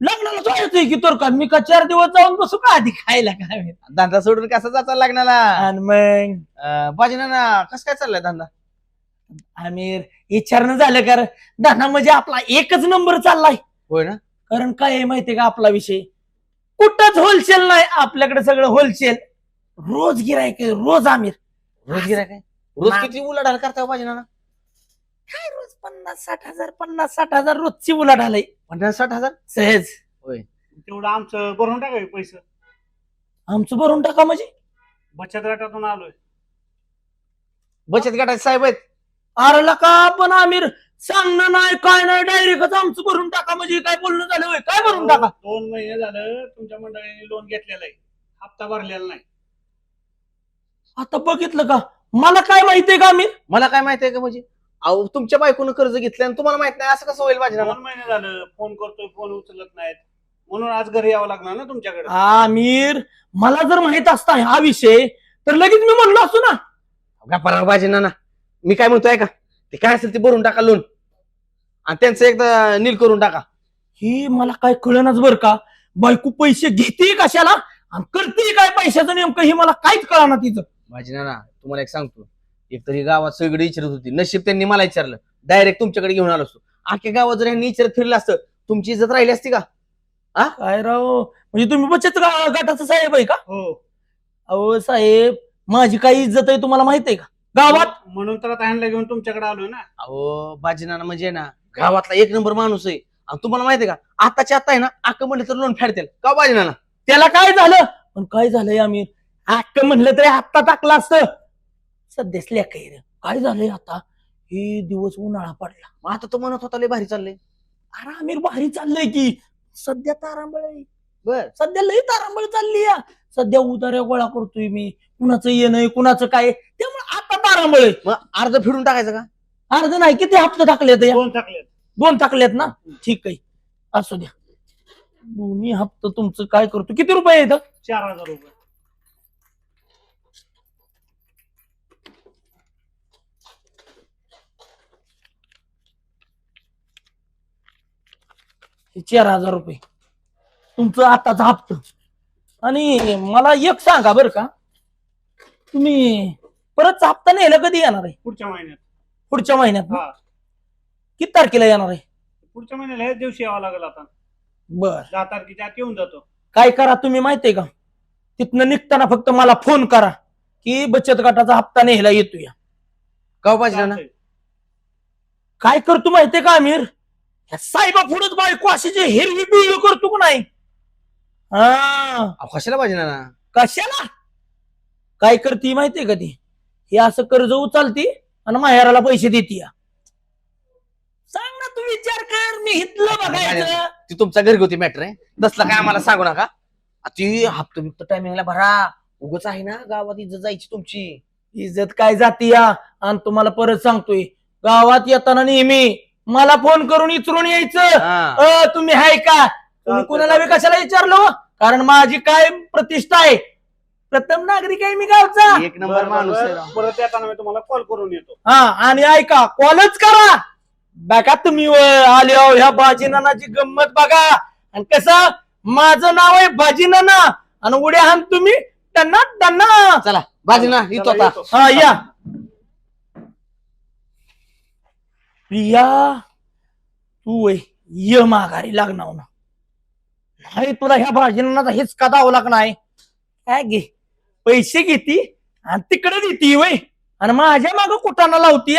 लग्नाला जायचंय की तर का मी का 4 दिवस जाऊन बसू का आधी खायला काय धंदा सोडून कसा जाचा लग्नाला. आणि मग बाजीना ना कसं काय चाललंय धंदा. आमिर विचारणं झालं कर धना म्हणजे आपला एकच नंबर चाललाय. होय ना? कारण काय आहे माहितीये का आपला विषय कुठंच होलसेल नाही आपल्याकडे सगळं होलसेल. रोज गिरायक रोज आमिर. रोज गिरायक आहे? रोज मा- किती उलाढाल करता पाहिजे ना? काय रोज 50-60 हजार रोजची उलाढाल आहे 50-60 हजार? सहज. तेवढं आमचं भरून टाकाय पैसे. आमचं भरून टाका म्हणजे बचत गटातून आलोय. बचत गटाचे साहेब आहेत. अरे का पण आमिर सांगणं नाही काय नाही डायरेक्टच आमचं भरून टाका म्हणजे काय बोलणं झालं होय काय भरून टाका. 2 महिने झालं तुमच्या मंडळीने लोन घेतलेलं आहे, हप्ता भरलेला नाही. आता बघितलं का मला काय माहितीये का आमिर. मला काय माहिती आहे का म्हणजे अहो तुमच्या बायकोनं कर्ज घेतलं आणि तुम्हाला माहित नाही असं कसं होईल माझ्या 2 महिने झालं फोन करतोय, फोन उचलत नाहीत, म्हणून आज घरी यावं लागणार ना तुमच्याकडे. आमिर मला जर माहित असता हा विषय तर लगेच मी म्हणलो असतो ना. गप्पा पाहिजे ना. मी काय म्हणतोय का ते काय असेल ते भरून टाका लोन आणि त्यांचं एकदा नील करून टाका. ही मला काय कळणाच बर का बायको पैसे घेते कशाला आणि करते काय पैशाचं नेमकं ही मला काहीच कळणार तिचं. माझी ना तुम्हाला एक सांगतो एक तरी गावात सगळी विचारत होती नशीब त्यांनी मला विचारलं डायरेक्ट तुमच्याकडे घेऊन आलो असतो. अख्ख्या गावात जर यांनी विचारत फिरलं असतं तुमची इज्जत राहिली असती का? काय राव म्हणजे तुम्ही बचत गटाचा साहेब आहे का? हो. अहो साहेब माझी काही इज्जत आहे तुम्हाला माहित आहे का गावात. म्हणून तर आता ह्यांना घेऊन तुमच्याकडे आलोय ना. अहो बाजीनाना म्हणजे ना गावातला 1 नंबर माणूस आहे आणि तुम्हाला माहितीये का आताच्या आता आहे ना अक्क म्हणलं तर लोन फेडतील का बाजीनाना? त्याला काय झालं पण काय झालंय आम्ही हक्क म्हणलं तरी आत्ता टाकलं असतं. सध्याच लेख आहे रे. काय झालंय आता हे दिवस उन्हाळा पडला. मग आता तो म्हणत होता लय भारी चाललंय. अरे आमिर भारी चाललंय की सध्या तारांबळ आहे. बर सध्या लई तारांबळ चालली या. सध्या उधाऱ्या गोळा करतोय मी कुणाचं येणं कुणाचं काय त्यामुळे आता तारांबळ आहे. मग अर्ज फिरून टाकायचं का? अर्ध नाही किती हप्ते टाकलेत या? 2 टाकलेत. 2 टाकलेत ना ठीक आहे असू द्या. दोन्ही हप्ते तुमचं काय करतो किती रुपये येतं? 4,000 रुपये. हे 4,000 रुपये तुमचं आताचा हप्ता. आणि मला एक सांगा बरं का तुम्ही परत हप्ता न्यायला कधी येणार आहे? पुढच्या महिन्यात. पुढच्या महिन्यात ना? हा. किती तारखेला येणार आहे? पुढच्या महिन्याला ह्याच दिवशी यावं लागेल आता. बर 10 तारखेच्या आत येऊन जातो. काय करा तुम्ही माहितीये का तिथनं निघताना फक्त मला फोन करा की बचत गटाचा हप्ता न्यायला येतोय. का बाजीनाना? चालतंय. काय करतो माहितीये का आमिर ह्या साहेबा पुढेच बायको अशी जे हिरवी बिळवी करतो का नाही. हा कशाला बाजीनाना? कशाला काय करते माहितीये का ती हे असं कर्ज उचलती आणि माहेराला पैसे देते. सांग ना तू विचार कर मी हितलं बघायचं. ती तुमचा घरगुती मॅटर आहे तसला काय आम्हाला सांगू नका. ती हप्ता बिप्त टायमिंगला भरा उगच आहे ना गावात इज्जत जायची तुमची. इज्जत काय जाती या आणि तुम्हाला परत सांगतोय गावात येताना नेहमी मला फोन करून विचारून यायचं हा. तुम्ही हाय का तुम्ही कुणाला बी कशाला विचारलो कारण माझी काय प्रतिष्ठा आहे प्रथम नागरिक आहे मी गावचा. 1 नंबर माणूस आहे राव. परत येताना मी तुम्हाला कॉल करून येतो. हा आणि ऐका कॉलच करा बघा तुम्ही आले हो ह्या बाजीनानाची गंमत बघा आणि कसं माझं नाव आहे बाजीनाना आणि उड्या हान तुम्ही टन्ना टन्ना. चला बाजीना येतो चला, आता. येतो. हा या प्रिया तू ये माघारी लागणार ना नाही तुला ह्या बाजीनानाचा हेच का दावं लागणार आहे. काय घे पैसे घेती आणि तिकडे देती वय आणि माझ्या माग कुटाणा लावती.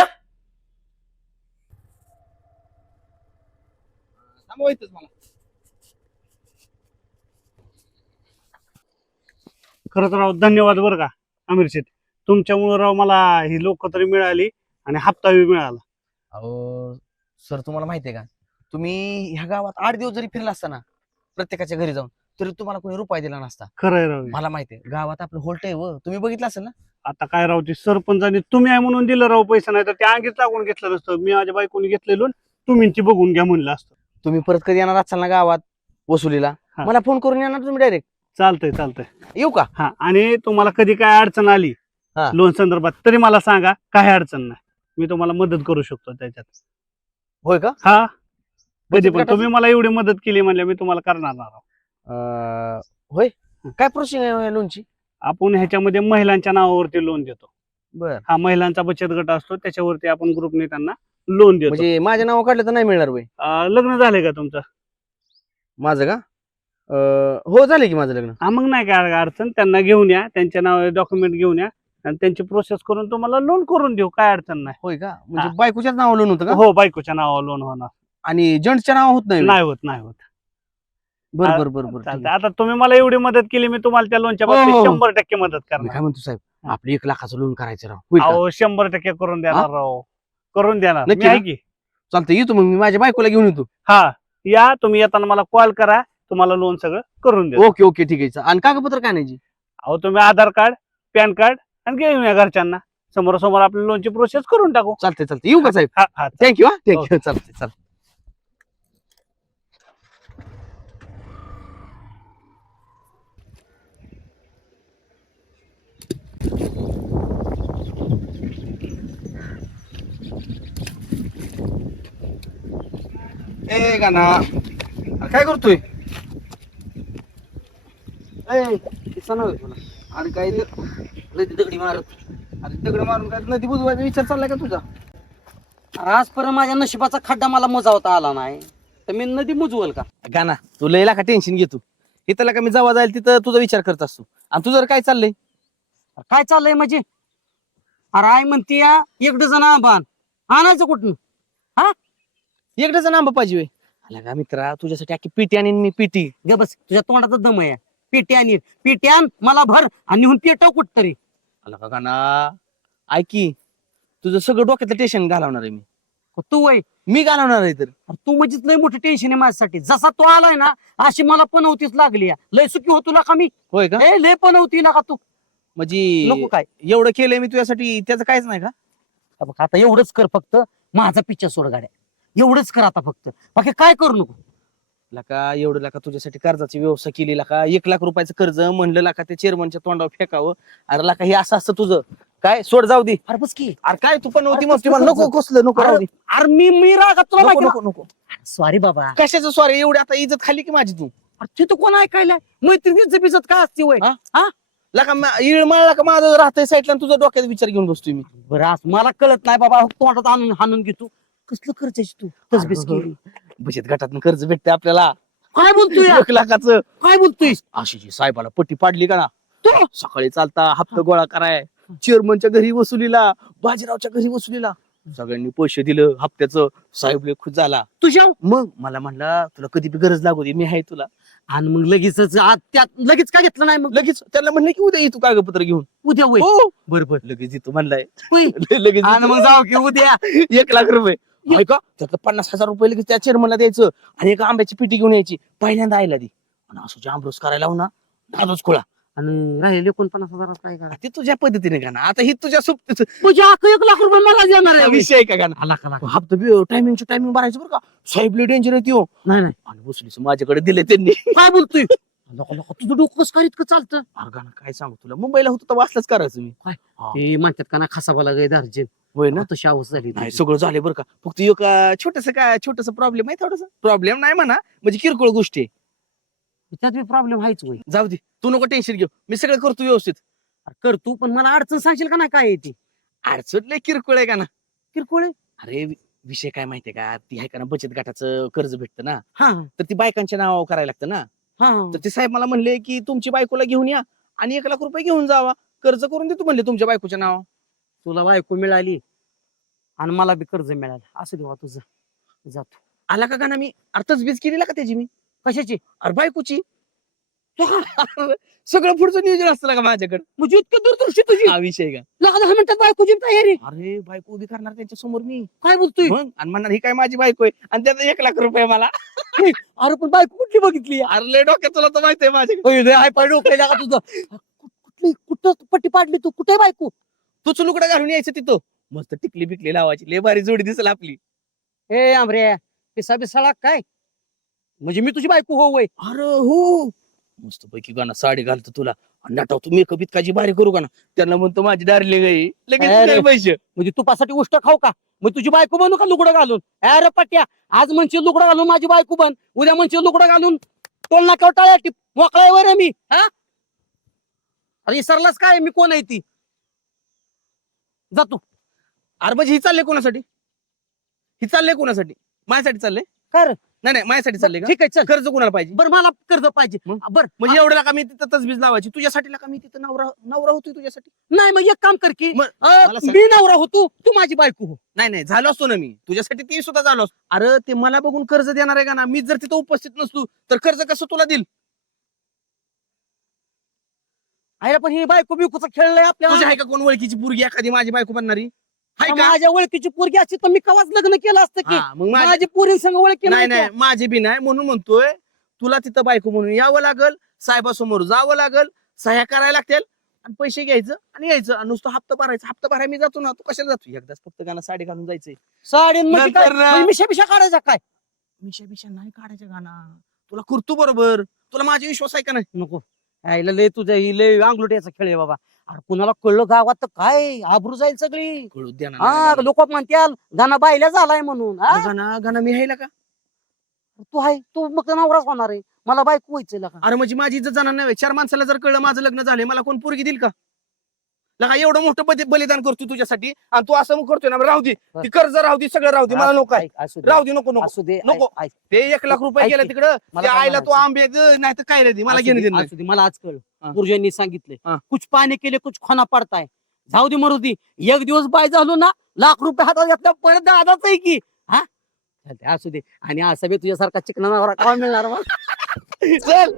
थांबवायचंच मला. खरंच राव धन्यवाद बरं का आमिर शेठ. तुमच्यामुळे राव मला ही लोक तरी मिळाली आणि हप्ता बी मिळाला. अहो सर तुम्हाला माहितीये का तुम्ही ह्या गावात 8 दिवस जरी फिरला असता ना प्रत्येकाच्या घरी जाऊन तरी तुम्हाला कोणी रुपये दिला नसता. खरं आहे राव. मला माहितीये गावात आपलं होल्ट आहे व तुम्ही बघितलं असेल ना. आता काय राव ते सरपंचाने तुम्ही आहे म्हणून दिलं राव पैसा नाही तर ते अंगीच लागून घेतलं नसतं. मी माझ्या बायकोनी घेतलेलो तुम्ही बघून घ्या म्हणलं असतं. तुम्ही परत कधी येणार असाल ना गावात वसुलीला हा. मला फोन करून येणार तुम्ही डायरेक्ट. चालतंय. येऊ का? हा आणि तुम्हाला कधी काय अडचण आली हा. लोन संदर्भात तरी मला सांगा काही अडचण नाही. मी तुम्हाला मदत करू शकतो त्याच्यात. होय का? हा कधी पण गटाचं? तुम्ही मला एवढी मदत केली म्हणल्या मी तुम्हाला करणार राव. होय काय प्रोसेसिंग आहे लोनची? आपण ह्याच्यामध्ये महिलांच्या नावावरती लोन देतो. बर हा महिलांचा बचत गट असतो त्याच्यावरती आपण ग्रुपने त्यांना लोन देतो. म्हणजे माझ्या नाव काढलं तर नाही मिळणार वय लग्न झालंय का तुमचं? माझं का हो झालं की माझं लग्न. हा मग नाही काय अडचण, त्यांना घेऊन या, त्यांच्या नाव डॉक्युमेंट घेऊन या आणि त्यांची प्रोसेस करून तुम्हाला लोन करून देऊ, काय अडचण नाही. होय का म्हणजे हा. बायकोच्याच नावावर लोन होतं का? हो, बायकोच्या नावावर लोन होणार. आणि जंटच्या नावावर होत नाही? नाही होत. बर बर बर बर चालतंय. आता तुम्ही मला एवढी मदत केली, मी तुम्हाला त्या लोनच्या हो, बाबतीत हो. 100% मदत मी करणार. काय म्हणतो साहेब आपलं 1 लाखाचं लोन करायचं राव होईल का? अहो 100% करून देणार राव, करून देणार. नक्की मी आहे ना? की. चालतंय येतो मग मी माझ्या बायकोला घेऊन येतो. हा या, तुम्ही येताना मला कॉल करा, तुम्हाला लोन सगळं करून देतो. ओके ओके ठीक आहे. आणि कागदपत्र काय नाही जी? अहो तुम्ही आधार कार्ड, पॅन कार्ड आणि घेऊन या घरच्यांना, समोरासमोर आपल्या लोनची प्रोसेस करून टाकू. चालतंय चालतंय येऊ का साहेब? हा थँक्यू हा थँक्यू चालतंय चालतंय. ए गाना अरे काय करतोय? अरे काय दगडी मारत अरे दगड मारून काय नदी बुजवायचा विचार चाललाय का तुझा? आजपर्यंत माझ्या नशिबाचा खड्डा मला मोजावता आला नाही तर मी नदी मुजवल का? गाना तू लयला का टेन्शन घेतो इथं का मी जेव्हा जाईल तिथं तुझा विचार करत असतो. आणि तुझं काय चाललंय? काय चाललंय म्हणजे? अरे आई म्हणती या एक डझन आंबा आणायचं कुठून? एक डझन आंबा पाहिजे होय? आला का मित्रा तुझ्यासाठी अख्खी पिटी आणि मी पिटी. ग बस तुझ्या तोंडाचा दम आहे. पेटी आण मला भर आणि निहून पेटव कुठ तरी. आला का गाना ऐकी तुझं सगळं डोक्यातलं टेन्शन घालवणार आहे मी. तू वय मी घालवणार आहे तर तू म्हणजे लय मोठी टेन्शन आहे माझ्यासाठी. जसा तो आलाय ना अशी मला पनवतीच लागली आहे. लय सुखी होतो ना का मी? होय का? ए लय पनवती ना का तू? म्हणजे नको काय एवढं केलंय मी तुझ्यासाठी त्याचं काहीच नाही का? हा बघ, आता एवढंच कर फक्त. माझा पिच्चा सोड गाड्या. एवढंच कर आता फक्त. बाकी काय करू नको. लका एवढं लका तुझ्यासाठी कर्जाची व्यवस्था केली लका 1 लाख रुपयाचं कर्ज म्हणलं लका त्या चेअरमनच्या तोंडावर फेकावं. अरे लका हे असं असतं तुझं काय सोड जाऊ दे. अरे बस की. अरे काय तू पण नव्हती अरे मग मला नको कसलं नको राहू दे. अरे मी रागात तुला नको माहिती नको नको सॉरी बाबा. कशाचं सॉरी एवढी आता इज्जत खाली की माझी तू? अरे तिथं कोण ऐकायला? मैत्रिणीचं बिजत काय असते वय? हा? लका इळ मला का माझं राहतंय साईडला तुझा डोक्यात विचार घेऊन बसतोय मी. बरं आज मला कळत नाही बाबा. तोंडात आणून हाणून घेतो. कसलं खर्चाची तू तसबीस केली? बचत गटातून कर्ज भेटते आपल्याला काय बोलतोय? 1 लाखाचं. काय बोलतोय? अशी जी साहेबाला पट्टी पाडली का ना सकाळी चालता हप्ता गोळा कराय चेअरमनच्या घरी वसुलीला बाजीरावच्या घरी वसुलीला सगळ्यांनी पैसे दिलं हप्त्याचं. साहेब लय खुश झाला. तुझ्या मग मला म्हणला तुला कधी बी गरज लागू दे मी आहे तुला. आणि मग लगेच त्यात लगेच काय घेतलं नाही मग? लगेच त्यांना म्हणलं की उद्या येतो कागदपत्र घेऊन. उद्या वय हो बरोबर लगेच येतो म्हणलाय. होय. लगेच आणि मग जाऊ की उद्या 1 लाख रुपये ऐका त्यातलं 50,000 रुपये लगेच त्या चेअरमनला द्यायचं आणि एक आंब्याची पिटी घेऊन यायची पहिल्यांदा आयला ती आणि असं जे आंबरस करायला लावू ना नादच खुळा. आणि राहिले 49,000 काय करा? ते तुझ्या पद्धतीने का ना आता ही तुझ्या सुप्तीच तुझ्या 1 लाख रुपये मला देणार आहे. विषय आहे का गाणं? आला का लाख? हप्ता टायमिंग भरायचं बरं का साहेब लय डेंजर आहे त्यो. नाही नाही आणि वसुलीचं माझ्याकडे दिले त्यांनी. काय बोलतोय? तुझं डोकं कसं काय इतकं चालतं? अरे गाणं काय सांगू तुला मुंबईला होतो तर वाचलंच करायचं मी. ते म्हणतात का ना खसाबाला गे दार्जिन होय ना तशी अवस्था झाली. नाही सगळं झाले बरं का फक्त एक छोटस प्रॉब्लेम आहे थोडस प्रॉब्लेम नाही म्हणा म्हणजे किरकोळ गोष्टी आहे. त्यात बी प्रॉब्लेम आहेच वय. जाऊ दे तू नको टेन्शन घेऊ मी सगळं करतो व्यवस्थित. कर तू पण मला अडचण सांगशील का नाही काय आहे ती? अडचण लय किरकोळ आहे का ना? किरकोळ आहे. अरे विषय काय माहितीये का ती आहे का ना बचत गटाचं कर्ज भेटतं ना हा तर ती बायकांच्या नावावर करायला लागतं ना. हा तर ते साहेब मला म्हणले की तुमची बायकोला घेऊन या आणि 1 लाख रुपये घेऊन जावा कर्ज करून देतो म्हणले तुमच्या बायकोच्या नावावर. तुला बायको मिळाली आणि मला बी कर्ज मिळालं असं देवा तुझं जातो. आला का गाणं मी अर्थच बीज केलेला का त्याची मी कशाची? अरे बायकोची. सगळं पुढचं नियोजन असतं का माझ्याकडे. म्हणजे इतकं दूरदर्शी तुझी. हा विषय का? 10 मिनिटात बायकोची तयारी. अरे बायको उभी करणार त्यांच्या समोर मी काय बोलतोय? मग आणि म्हणणार ही काय माझी बायको आहे आणि त्याचा 1 लाख रुपये मला. अरे पण बायको कुठली बघितली? अरे लय डोक्यात तुला तर माहिती आहे माझ्याकडे. हाय पाय डोकायला का तुझं? कुठली कुठं पट्टी पाडली तू? कुठे बायको? तूच लुगडं घालून यायचं तिथं मस्त टिकली बिकली लावायची लय भारी जोडी दिसेल आपली. ए आमरे पिसा बिसाळा काय? म्हणजे मी तुझी बायको हो वय? अरे हो मस्त पैकी गाणं साडी घालतो तुला आणि नटावतो मेकअप इतकाची भारी करू का ना त्यांना म्हणतो माझी डार्लिंग आहे लगेच अरे. द्यायला पैसे. म्हणजे तुपासाठी उष्ट खाऊ का? मग तुझी बायको बनू का लुगडं घालून? अरे पट्ट्या आज म्हणशील लुगडं घालून माझी बायको बन, उद्या म्हणशील लुगडं घालून टोल नाक्यावर टाळ्या टिप मोकळा वर आहे मी. हा अरे सरलाच काय मी कोण आहे ती? जातो. अरे म्हणजे ही चालले कोणासाठी? ही चालले कोणासाठी? माझ्यासाठी चालले? काय रे? नाही नाही माझ्यासाठी चालले का? ठीक आहे चल. कर्ज कोणाला पाहिजे? बरं मला कर्ज पाहिजे. मग? बरं म्हणजे एवढ्याला का मी तिथं तजबीज लावायची तुझ्यासाठी? का मी तिथं नवरा नवरा होतोय तुझ्यासाठी? नाही मग एक काम कर की मग मला सांग. मी नवरा होतो तू माझी बायको हो. नाही नाही झालो असतो ना मी तुझ्यासाठी, ती सुद्धा झालो असतो. अरे ते मला बघून कर्ज देणार आहे का ना? मी जर तिथं उपस्थित नसतो तर कर्ज कसं तुला देईल? अरे पण ही बायको बिकोचं खेळलंय तुझी आपल्याला. आहे का कोण ओळखीची पोरगी एखादी माझी बायको बनणारी? आहे का? माझ्या ओळखीची पोरगी असती तर मी कवाच लग्न केलं असतं की. हा, मग माझी- माझी पोरी संग ओळखी नाही नाही नाही माझी बी नाही म्हणून म्हणतोय तुला तिथं बायको म्हणून यावं लागल, साहेबासमोर जावं लागल, सह्या करायला लागतील आणि पैसे घ्यायचं आणि यायचं आणि नुसतं हप्ता भरायचा. हप्ता भरायला मी जातो ना, तू कशाला जातो? एकदाच फक्त गाणं साडी घालून जायचंय. साड्यांमध्ये काय नंतर- म्हणजे मिशा बिशा काढायचा काय? मिशा बिशा नाही काढायचं गाणं, तुला करतो बरोबर. तुला माझा विश्वास आहे का नाही? नको. आईला लय तुझ्या ही लय अंगलुट्याचा खेळ आहे बाबा. अरे कुणाला कळलं गावात तर काय आबरू जाईल सगळी. कळू द्या ना. हा लोक म्हणत्याल गाणं बायला झालाय म्हणून. हा? गाणं मी हायला का? तू आहे तू मग नवराच होणार आहे. मला बायको व्हायचं का? अरे म्हणजे माझी इज्जत जाणार नाही. 4 माणसाला जर कळलं माझं लग्न झालंय, मला कोण पोरगी देईल का? लगा एवढं मोठं बलिदान करतो तुझ्यासाठी आणि तू असं करतोय ना. राहू दे ती कर्ज, राहू दे सगळं, राहू दे. मला नको आहे. असू दे राहू दे, नको नको असू दे नको. ऐक, ऐक. ते 1 लाख रुपये ऐक गेले की. तिकडं. मला त्या काय आईला तू म्हणायचं? आंबे नाही तर काय रे ती, मला असू घेणे दे, देणं नाही. असू दे. मला आज कळलं हा. गुरुजींनी सांगितलंय हा. कुछ पाने केले कुछ खाना पडताय. जाऊ दे मरू दे. एक दिवस बाय झालो ना लाख रुपये हातात घेतल्या परत दादाच आहे की. हा चालतंय, असू दे. आणि असं बी तुझ्यासारखा चिकना नवरा काय मिळणार मला. चल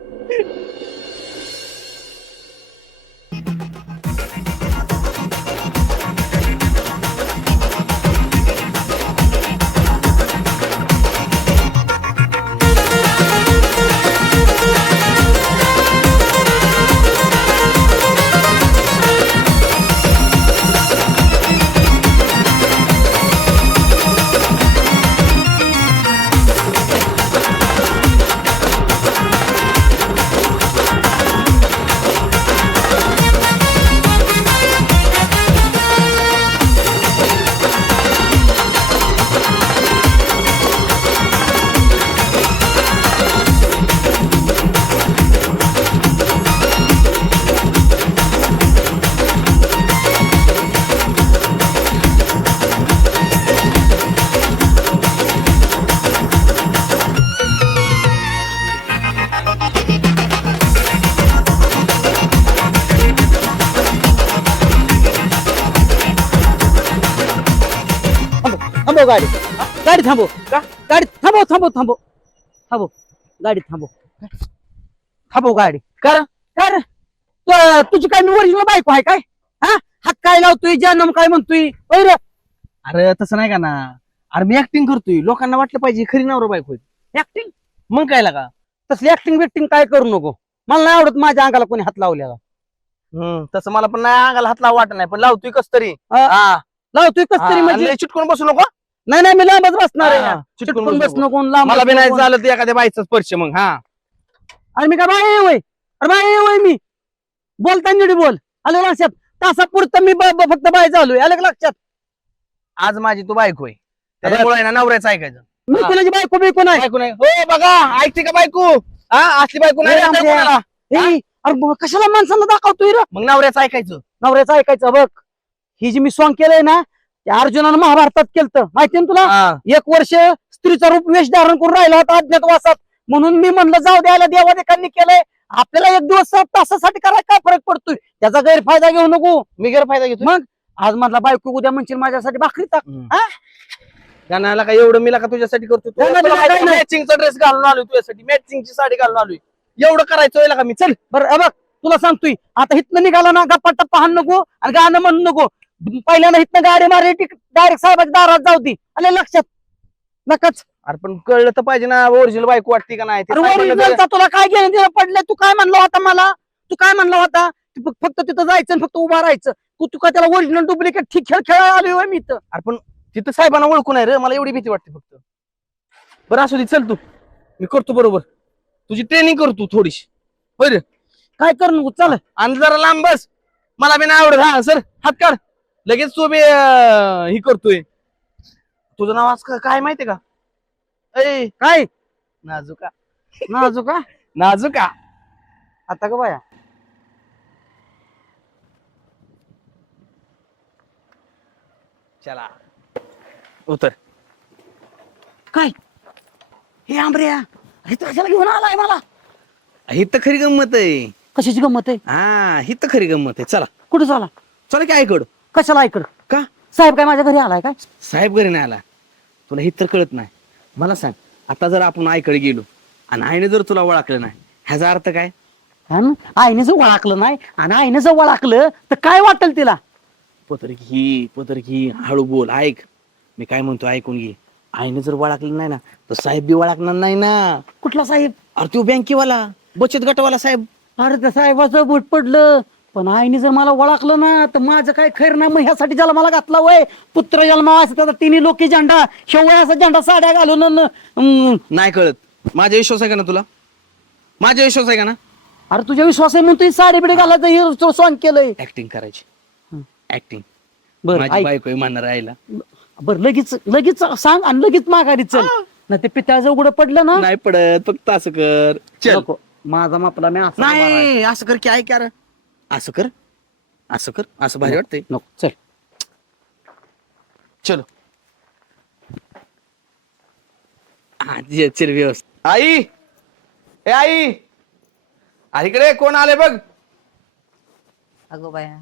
थांबव गाडी. गाडी थांबव. गाडी थांबव थांबव थांबव थांबव. गाडी थांबव. थांबव गाडी. कर कर तुझी काय मी ओरिजिनल बायको आहे काय? हा हात काय लावतोय जानम काय म्हणतोय? होय रे. अरे तसं नाही का ना. अरे मी ऍक्टिंग करतोय, लोकांना वाटलं पाहिजे खरी नवरा बायको आहे. ऍक्टिंग मग काय लागा? तसली ऍक्टिंग बिक्टिंग काय करू नको. मला नाही आवडत माझ्या अंगाला कोणी हात लावलेला. तसं मला पण नाही अंगाला हात लावा वाटत नाही, पण लावतोय कस तरी. हा. लावतोय कस तरी म्हणजे लय चिटकून बसू नको. नाही नाही मी लांबच बसणार आहे. हा, चिटकून चिटकून बसू बस नको. नको लांब मला बी नाही नको. झालं तर एखाद्या बाईचा स्पर्श मग. हा अरे मी काय बाय आहे होय? अरे बाय आहे होय मी? बोलता नीट बोल. आलं का लक्षात? तासापुरतं मी फक्त बाय झालोय. आलं का लक्षात? आज माझी तू बायको आहे, त्यामुळे ना नवऱ्याचं ऐकायचं. मी हा. कुणाची बायको बिको नाही. बायको नाही हो बघा, ऐकते का बायको? हा असली बायको नाही ए, भेटणार आमच्या- कोणाला. ए, अरे कशाला माणसाला दाखवतोय रे? मग नवऱ्याचं ऐकायचं. नवऱ्याचं ऐकायचं बघ. ही जी मी सॉंग केलंय ना ते अर्जुनानं महाभारतात केलं माहितीये ना तुला? हा. 1 वर्ष स्त्रीचा रूप वेश धारण करून राहिला होता अज्ञातवासात. म्हणून मी म्हणलं जाऊ द्यायला देवादेकांनी केलंय. आपल्याला 1 दिवस तासासाठी करायला काय फरक पडतोय? त्याचा गैरफायदा घेऊ नको. मी गैरफायदा घेतो. मग आज म्हटला बायको उद्या म्हणशील माझ्यासाठी भाकरी टाक. गाण्याला काय एवढं मी का तुझ्यासाठी करतो? गाण्याला काय नाही. मॅचिंगचा ड्रेस घालून आलोय तुझ्यासाठी, मॅचिंगची साडी घालून आलोय. एवढं करायचं का मी? चल बरं हे बघ तुला सांगतोय आता हिथनं निघाला ना गप्पा टप्पा हाण नको आणि गाणं म्हणू नको. पहिल्यांदा हिथनं गाडी मारली डायरेक्ट साहेबाच्या दारात जाऊ दे. आले लक्षात? नकाच. अरे पण कळलं तर पाहिजे ना ओरिजिनल बायको वाटते का नाही ते. अरे साहेबांना ओरिजिनलचा तुला काय घेणं देणं पडलंय? तू काय म्हणला होता मला? तू काय म्हणला होता? फक्त तिथं जायचं आणि फक्त उभा राहायचं. तू काय त्याला ओरिजिनल डुप्लिकेट ठीक खेळ खेळायला आलोय मी इथं? अरे पण तिथं साहेबांना ओळखू नाही रे, मला एवढी भीती वाटते फक्त. बरं असू दे, चल तू, मी करतो बरोबर. तुझी ट्रेनिंग करतो थोडीशी. होय रे. काय कर नको चल. आणि जरा लांब बस, मला बी नाही आवडत. हा सर हात काढ. लगेच तू बी ही करतोय. तुझं नाव आज काय माहितीये का? ए काय नाजुका. नाजुका नाजुका. आता का बाया चला उतर. काय हे आंबऱ्या हे तर कशाला घेऊन आलाय मला? ही तर खरी गंमत आहे. कशाची गंमत आहे? हा ही तर खरी गंमत आहे. चला कुठे झाला? चला की ऐकड. कशाला ऐकड? का साहेब काय माझ्या घरी आलाय काय? साहेब घरी नाही आला तुला ही तर कळत नाही. मला सांग आता जर आपण आईकडे गेलो आणि आईने जर तुला ओळखलं नाही ह्याचा अर्थ काय? हा ना? आईने जर ओळखलं नाही आणि आईने जर ओळखलं तर काय वाटेल तिला? पतर घी हळू बोल. ऐक मी काय म्हणतो ऐकून घे. आईने जर ओळखलं नाही ना तर साहेब बी ओळखणार नाही ना. कुठला साहेब? अरे तो बँकेवाला बचत गटवाला साहेब. अरे त्या साहेबाचं बोट पडलं पण आईने जर मला ओळखलं ना तर माझं काय खैर नाही. मग ह्यासाठी ज्याला मला घातला वय पुत्र जन्मा असं त्याचा तिन्ही लोकी झेंडा शेवया असा झेंडा साड्या घालून नाही कळत. माझा विश्वास आहे का ना तुला? माझा विश्वास आहे का ना? अरे तुझ्या विश्वास आहे म्हणून तू साडी बिडी घालायचं हे सॉंग केलंय. ऍक्टिंग करायची ऍक्टिंग. बरं माझी ऐक. बायको आहे म्हणणार आईला. बरं लगेच लगेच सांग आणि लगेच माघारी चल ना. ते पित्याचं उघडं पडलं ना नाही पडत फक्त असं कर. चल नको. माझा मापला मी असं उभा राहील. नाही असं कर की ऐक यार. असं कर असं कर असं भारी वाटतंय. नको चल. चलो हा चल व्यवस्थित. आई ए आई अरे इकडे कोण आले बघ. अगो बाया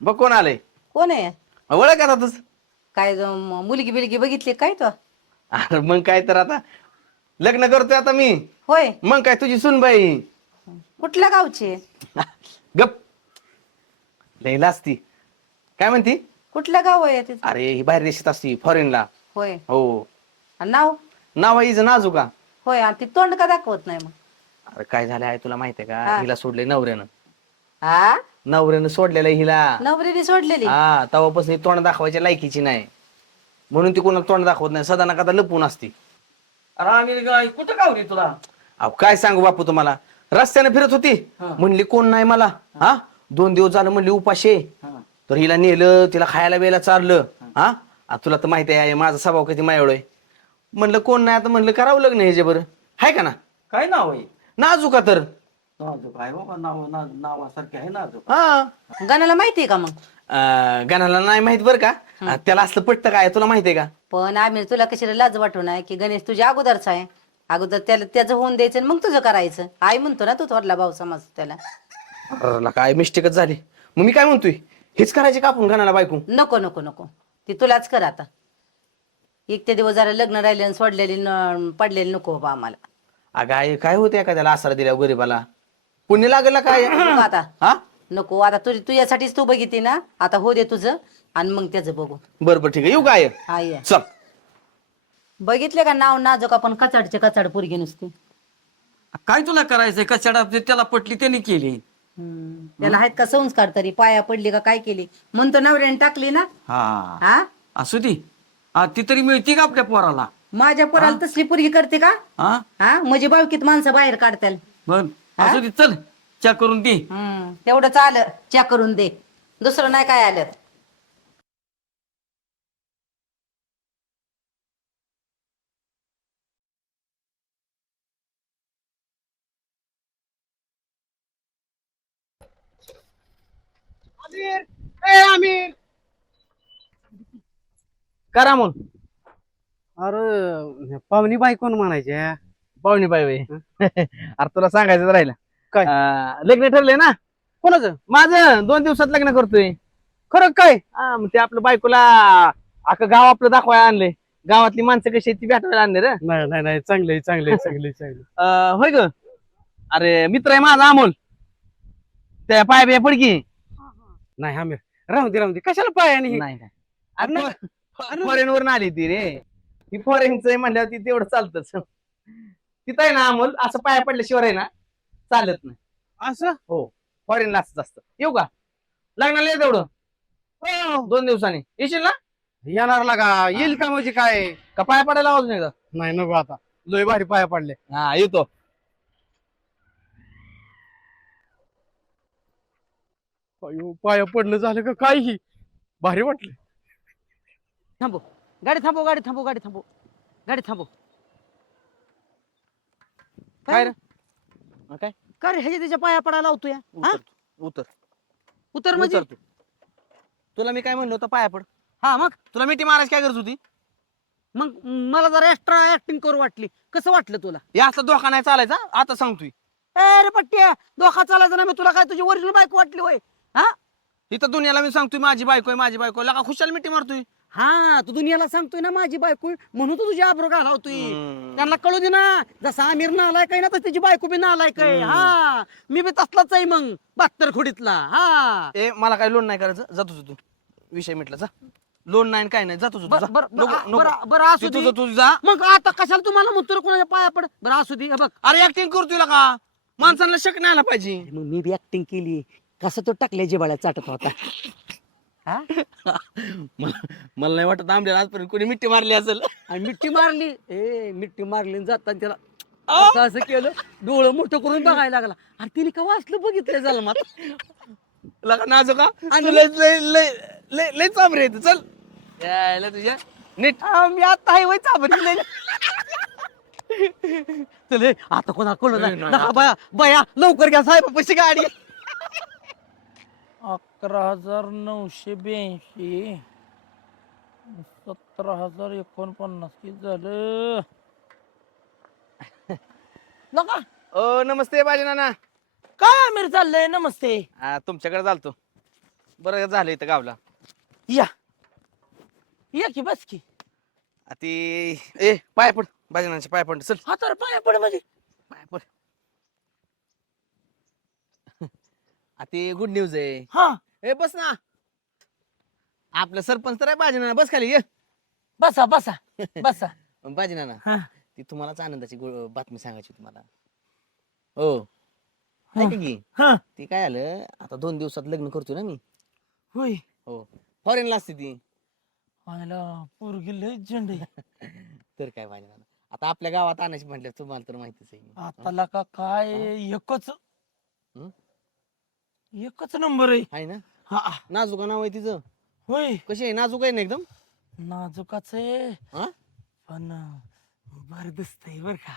बघ कोण आले. कोण आहे? ओळख आता तुझ. काय मुलगी बिलगी बघितली काय तो? अरे मग काय तर आता लग्न करतोय आता मी. होय. मग काय तुझी सुनबाई. कुठल्या गावची? गप लैला असती. काय म्हणती? कुठल्या गाव आहे तिचं? अरे ही बाहेर देशात असती फॉरेनला. होय. हो आणि नाव? नाव आहे हिचं नाजूका. होय. आणि ती तोंड का दाखवत नाही मग? अरे काय झालं आहे तुला माहितीये का? हा. हिला सोडले नवऱ्यानं. हा नवऱ्यानं सोडलेलं आहे हिला. नवरीने सोडलेली? हा तेव्हापासून ही तोंड दाखवायच्या लायकीची नाही म्हणून ती कोणाला तोंड दाखवत नाही. सदा ना कदा लपून असती. अरे आम्ही काय कुठं गावली तुला? अहो काय सांगू बापू तुम्हाला. रस्त्याने फिरत होती म्हणली कोण नाही मला. हा 2 दिवस झालं म्हणली उपाशी आहे. तर हिला नेलं तिला खायला बियला चारलं. हा आ, तुला तर माहिती आहे माझा स्वभाव किती मायावळ आहे. म्हणलं कोण नाही आता म्हणलं करावं लग्न ह्याच्या बरं हाय का ना. काय नाव आहे? नाजूका तर. नाजूक आहे बाबा. नावासारखे आहे नाजूक. हा गणाला माहितीये का मग? गाण्याला नाही माहित बरं का. त्याला असलं पटतं काय तुला माहितीये का? पण आम्ही तुला कशाला लाज वाटू नाही की गणेश तुझ्या अगोदरचा आहे. अगोदर त्याला त्याचं होऊन द्यायचं आणि मग तुझं करायचं. आई म्हणतो ना तू थोरला भाऊ समज त्याला. अरे काय मिस्टेकच झाली. मग मी काय म्हणतोय हेच करायचे का आपण गाण्याला बायको? नको नको नको ती तुलाच कर आता. एक ते दिवस जरा लग्न राहिले आणि सोडलेली पडलेली नको बाबा आम्हाला. अगं आई काय होते एखाद्याला आसरा दिल्या गरीबाला पुण्य लागेल काय? नको आता हा नको आता तुझ्यासाठीच तू बघितली ना. आता हो दे तुझं आणि मग त्याचं बघू. बरं ठीक आहे येऊ काय? आई चल. बघितले का नाव नाजूक आपण कचाडचे कचाड पोरगी नुसती. काय तुला करायचंय? कशाला त्याला पटली त्यांनी केली. त्याला आहेत का संस्कार तरी? पाया पडली का काय केली? म्हणतो नवऱ्याने टाकली ना. हा हा असू ती. ती तरी मिळती का आपल्या पोराला? माझ्या पोराला तसली पोरगी करते का? हा हा म्हणजे बावकीत माणसं बाहेर काढताल. बर असू ती. चल चेक करून ती. तेवढंच आलं चेक करून दे. दुसरं नाही काय आलं. करा मग. अरे पाहुणी बाई कोण म्हणायच्या? पाहुणी बाई बाई अरे तुला सांगायचं राहिलं काय? लग्न ठरलंय ना कोणाचं? माझं 2 दिवसात लग्न करतोय. खरं काय? मग ते आपलं बायकोला अख्खं गाव आपलं दाखवायला आणलंय. गावातली माणसं कशी आहेत ती भेटायला आणले रे. नाही नाही नाही चांगले चांगले चांगले चांगले. होय ग. अरे मित्र आहे माझा अमोल. त्या पाय बिया पडकी. नाही आम्ही राहू दे कशाला पाय आणि नाही फॉरेन वरून आली ती रे. ती फॉरेनच आहे म्हणल्यावर ती तेवढं चालतच. तिथं आहे ना अमोल असं पाया पडल्याशिवाय आहे ना चालत नाही. असं? हो फॉरेनला असंच असतं. येऊ का लग्नाला? ये तेवढं 2 दिवसांनी येशील ना? येणार लागा. येईल का म्हणजे काय? का पाया पडायला आवाज नाही का? नाही नको आता. लय भारी पाया पडले. हा येतो. अयो पाया पडलं झालं का काही भारी वाटलं. थांबो गाडी थांबो गाडी थांबो गाडी थांबो गाडी थांबो. काय रे? काय का रे ह्याच्या त्याच्या पाया पडायला लावतो या? उतर उतर म्हणजे उतर तू. तुला मी काय म्हणलं होतं पाया पड. हा मग तुला मिठी मारायची काय गरज होती? मग मला जरा एक्स्ट्रा ऍक्टिंग करू वाटली. कसं वाटलं तुला? हे असला धोका नाही चालायचा आता सांगतोय. ए रे पट्ट्या, धोका चालायचा ना. मी तुला काय तुझी ओरिजिनल बायको वाटली होय? हा इथं दुनियाला मी सांगतोय माझी बायको आहे, माझी बायको आहे. लका खुशाल मिठी मारतोय. हा, तू दुनियाला सांगतोय ना माझी बायको आहे, म्हणून तू तुझी आब्रू घालावतोय. त्यांना कळू दे ना, जसा आमिर नालायक आहे ना तस त्याची बायको बी नालायक आहे. हा, मी बी तसलाच आहे मग 72 खोडीतला. हा ए मला काय लोन नाही करायचं, जा तुझं तू. विषय मिटला जा. लोन नाही काय नाही, जा तुझं तू, जा. बरं असू तू दे. तुझं तुझं जा. मग आता कशाला तुम्हाला म्हणतो रे कोणाच्या पाया पड. बरं असू दे. हे बघ, अरे ऍक्टिंग करतोय का? माणसांना शक नाही आला पाहिजे. मग मी बी ऍक्टिंग केली. कसं तो टाकल्या जिबाळ्या चाटत होता. हा, मला नाही वाटत आंब्याला आजपर्यंत कोणी मिठी मारली असेल. आणि मिठी मारली. मिठी मारली आणि जाताना त्याला असं केलं, डोळं मोठं करून बघायला लागला. आणि तिने का वाचलं बघितलं जन्मात. लका नाजो का? आणि- लय लय लय लय लय चाबरे येत. चल यायला तुझ्या नीट. मी आता आहे वय चाबरी. चल आता कोणा कोण बया बया लवकर घ्या साहेब पैसे गाडी. 11,982 17,049 किती झालं? नका ओ नमस्ते बाजी नाना. काय आमिर चाललंय? नमस्ते. तुमच्याकडे चालतो. बरं झालं इथं गावला. या या की बस की. ती ए पाय पड बाजनाचे पाय पड. चल हा तर पाया पड म्हणजे. पाय पड. ती गुड न्यूज आहे. हा ए बस ना. आपलं सरपंच तर आहे बाजनाना. बस खाली ये. बसा बसा बसा. बाजनाना हा ती तुम्हालाच आनंदाची बातमी सांगायची तुम्हाला. हो ऐका की. हा ती काय आलं, आता 2 दिवसात लग्न करतोय ना मी. होय. हो फॉरेनला असते ती. आयला पोरगी लय झंडे. तर काय बाजनाना आता आपल्या गावात आणायची म्हटलं तुम्हाला तर माहितीच आहे. आता लका काय एकच नंबर आहे. आहे ना. हा नाजुका नाव आहे तिचं. होय. कशी आहे? नाजूक आहे ना एकदम. नाजुकाच आहे हा? पण बर दिसतंय बर का.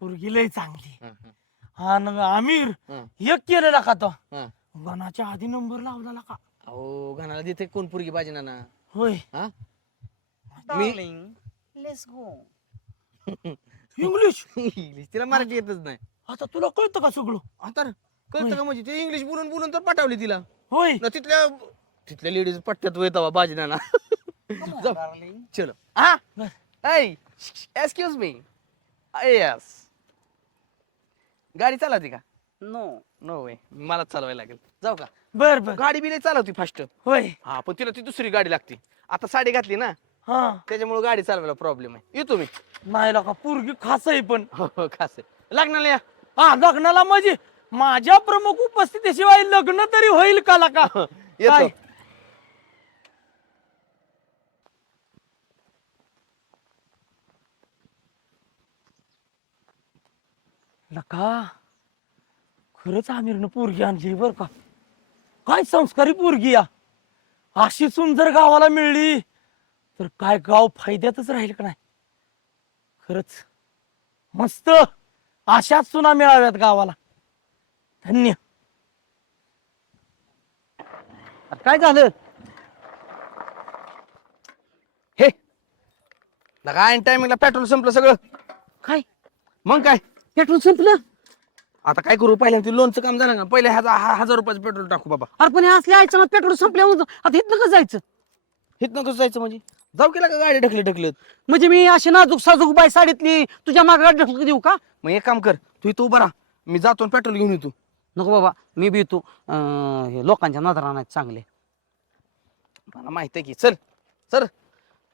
पोरगी लय चांगली. हा, हा. हा न आमिर हा. एक केलेला का तो हा. गणाच्या आधी नंबर लावला का. अहो घाणाला देते कोण पोरगी बाजी नाना. होय. हा Darling, let's go. English. English तिला मराठी येतच नाही. आता तुला कळतं का सगळं? आता कळतं का? म्हणजे ते इंग्लिश बोलून बोलून तर पाठवली तिला होय. ना. तिथल्या लेडीज पट्ट्यात येत बाजी नाना. Come on, जाऊ. darling. चलो. हा एक्सक्यूज मी. यस गाडी चालवते का? No. नो वे मला चालवायला लागेल. जाऊ का? बर बर. गाडी बिले चालवती फास्ट. होय. हा पण तिला ती दुसरी गाडी लागते. आता साडी घातली ना हा त्याच्यामुळे गाडी चालवायला प्रॉब्लेम आहे. येतो मी. नाही का पोरगी खास आहे पण. हो हो खास आहे. लग्नाला या. हा लग्नाला म्हणजे माझ्या प्रमुख उपस्थितीशिवाय लग्न तरी होईल का लका. येतो. काय? लका खरंच आमिरनं पोरगी आणली बर का. काय संस्कारी पोरगी या. अशी सुंदर गावाला मिळली तर काय गाव फायद्यातच राहील का नाही. खरंच मस्त. अशाच सुना मिळाव्यात गावाला. धन्य. काय झालं? हे लगा ऐन टायमिंगला पेट्रोल संपलं सगळं. काय मग काय पेट्रोल संपलं? आता काय करू? पहिल्यांदा लोनचं काम झालं ना. पहिले 1000 रुपयाचं पेट्रोल टाकू बाबा. अरे पण हे असल्या आयचं पेट्रोल संपल्यावर आता इथनं कसं जायचं? इथनं कसं जायचं म्हणजे? जाऊ केला का गाडी ढकलत. म्हणजे मी अशी नाजूक साजूक बाय साडीतली तुझ्या मागे ढकलून देऊ का? मग एक काम कर, तू इथं उभा राहा. मी जातो आणि पेट्रोल घेऊन येतो. नको बाबा, मी बी येतो. हे लोकांच्या नजरा नाही चांगले. मला माहित आहे की. चल सर.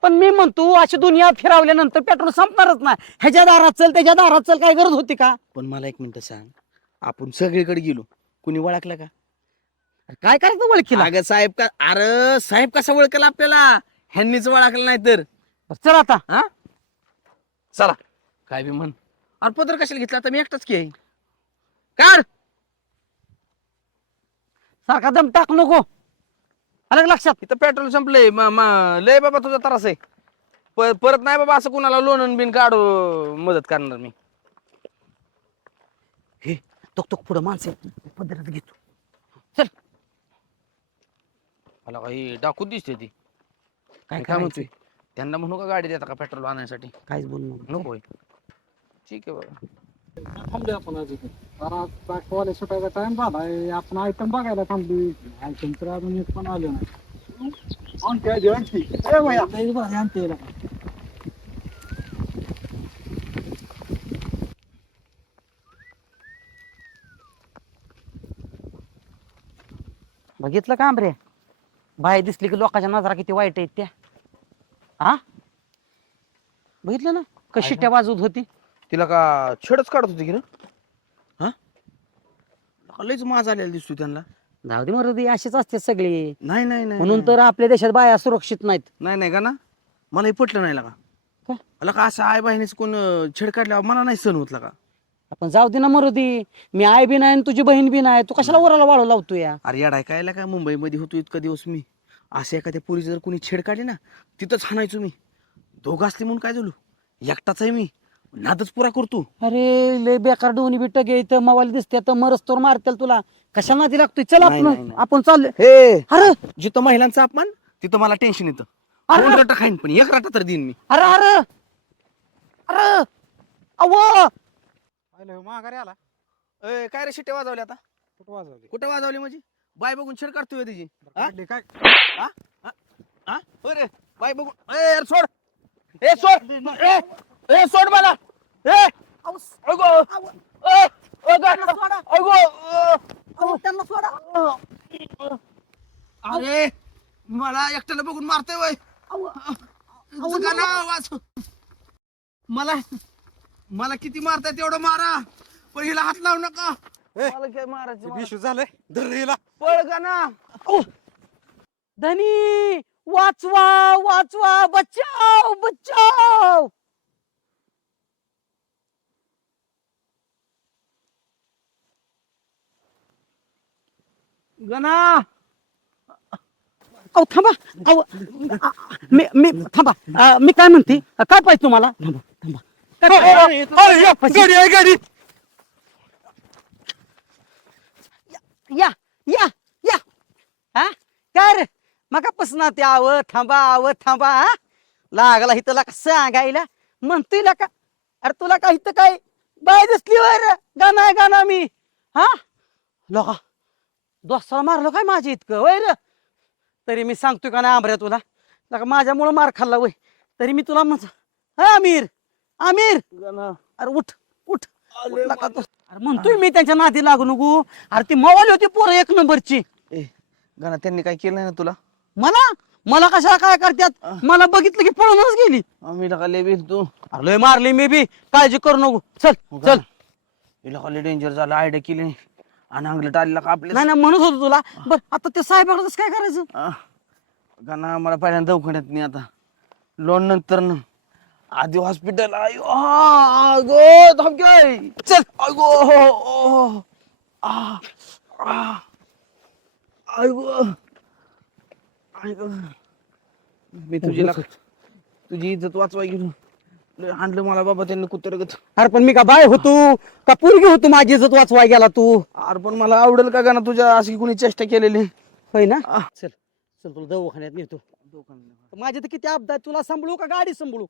पण मी म्हणतो अशी दुनिया फिरवल्यानंतर पेट्रोल संपणारच नाही. ह्याच्या दारात चल त्याच्या दारात चल, काय गरज होती का? पण मला एक मिनिट सांग, आपण सगळीकडे गेलो, कुणी ओळखलं का? काय करायचं ओळखीला? अगं साहेब का? अरे साहेब कसा ओळखला आपल्याला? ह्यांनीच ओळखलं नाही तर. चल आता. हा चला. काय बी म्हण. अरे पत्र कशाला घेतलं? आता मी एकटाच की आहे. काढ. सारखा दम टाक नको. आलं का लक्षात? इथं पेट्रोल संपलंय. लय बाबा तुझा त्रास आहे. परत नाही बाबा असं कुणाला लोन बिन काढू मदत करणार मी. हे तो पुढं माणसं पद्धत घेतो. चल. मला काही डाकूच दिसते ती. काय काय म्हणतोय करायचं? त्यांना म्हणू का गाडी देता का पेट्रोल आणण्यासाठी काहीच बोलू नको. नको होय. ठीक आहे बाबा. थांबले आपण अजून कॉलेज सुटायचा टाइम झालाय आपण आयटम बघायला थांबली आयटम तर अजून एक पण आले नाही बघितलं का रे बाहेर दिसली की लोकांच्या नजरा किती वाईट आहेत त्या. हा बघितलं ना कशी त्या बाजूत होती. तिला का छेडच काढत होती की ना हा लयच माज आलेला दिसतो त्यांना. जाऊ दे मरुदी अशीच असते सगळी. नाही नाही नाही म्हणून तर आपल्या देशात बाया सुरक्षित नाहीत. नाही नाही का ना मला हे पटलं नाही का? का का असं आई बहिणीच कोण छेड काढल्यावर मला नाही सहन होत का. आपण जाऊ दे ना मरुदी. मी आई बी नाही आणि तुझी बहीण बी नाही. तू कशाला वराला वाळू लावतो या. अरे याडाय कायला काय मुंबईमध्ये होतो इतका दिवस मी असे एखाद्या पुरीचं जर कोणी छेड काढली ना तिथंच हाणायचो मी. दोघं असले म्हणून काय झालो एकटाच आहे मी नादच पुरा करतो. अरे लय बेकार दोन्ही बिट्ट घे इथं मवाली दिसते तर मरस तर मारतील तुला. कशाला नादी लागतोय. चल नाही, नाही, आपण नाही. आपण चाललो. हे अरे जिथं महिलांचा अपमान तिथं मला टेन्शन येतं. अरे! 2 रटा खाईन पण 1 रटा तर देईन मी. अरे अरे अरे अव माघारी आला ए, काय रे शिट्टे वाजवले आता कुठं वाजवली कुठं वाजवली म्हणजे बाय बघून छेड काढतोय तिची हा? काय हा होय रे बाय बघून ए यार सोड ए सोड ए सोड मला ए अगो ओ अगो अरे मला एकट्याला बघून मारतोय वय गाणं आवाज मला किती मारताय तेवढं मारा पण हिला हात लावू नका. मला काय मारायचं झालंय धरला पळ गाणं धनी वाचवा वाचवा बचाव बचाव. गणा अहो थांबा. अहो मी थांबा. मी काय म्हणते काय पाहिजे तुम्हाला. थांबा थांबा. गाडी या या या हा काय रे मगापासून ते आव थांबा हा लागला इथं का सांगायला म्हणतोय का. अरे तुला का इथं काय बाय दिसली वर गाणा मी हा लोका दोस्ताला मारलो काय माझ्या इतकं वय र. तरी मी सांगतोय का नाही आंबऱ्या तुला लका माझ्यामुळं मार खाल्ला वय. तरी मी तुला म्हणतो हा आमिर अरे उठ उठ उठला का तू? अरे म्हणतोय मी त्यांच्या नादी लागू नको. अरे ती मवाली होती पोरं 1 नंबरची. गणा त्यांनी काय केलं नाही ना तुला मला कशाला काय करतात. मला बघितलं की पळूनच गेली. आम्ही लका लय तू अरे लय मारली मी बी काळजी करू नको. चल चल. हिला लय डेंजर झालं आयडिया केली आणि अंगलट आलेला का आपल्या नाही म्हणत होतो तुला. बर आता ते साहेबाकडे काय करायचं. गणा मला पहिल्यांदा दवाखान्यात नाही आता लोन नंतर ना आधी हॉस्पिटल आयो अगो धमकाय चल अगो अगो अगो मी तुझी इज्जत वाचवाय गेलो आणलं मला बाबा त्यांनी कुत्रगत. अरे पण मी का बाय होतो का पोरगी होतो माझी इज्जत वाचवाय गेला तू. अरे पण मला आवडेल का गणा तुझ्या अशी कोणी चेष्टा केलेली. होय ना. चल चल तुला दवाखान्यात नेतो. माझे तर किती अपघात तुला सांभाळू का गाडी सांभाळू.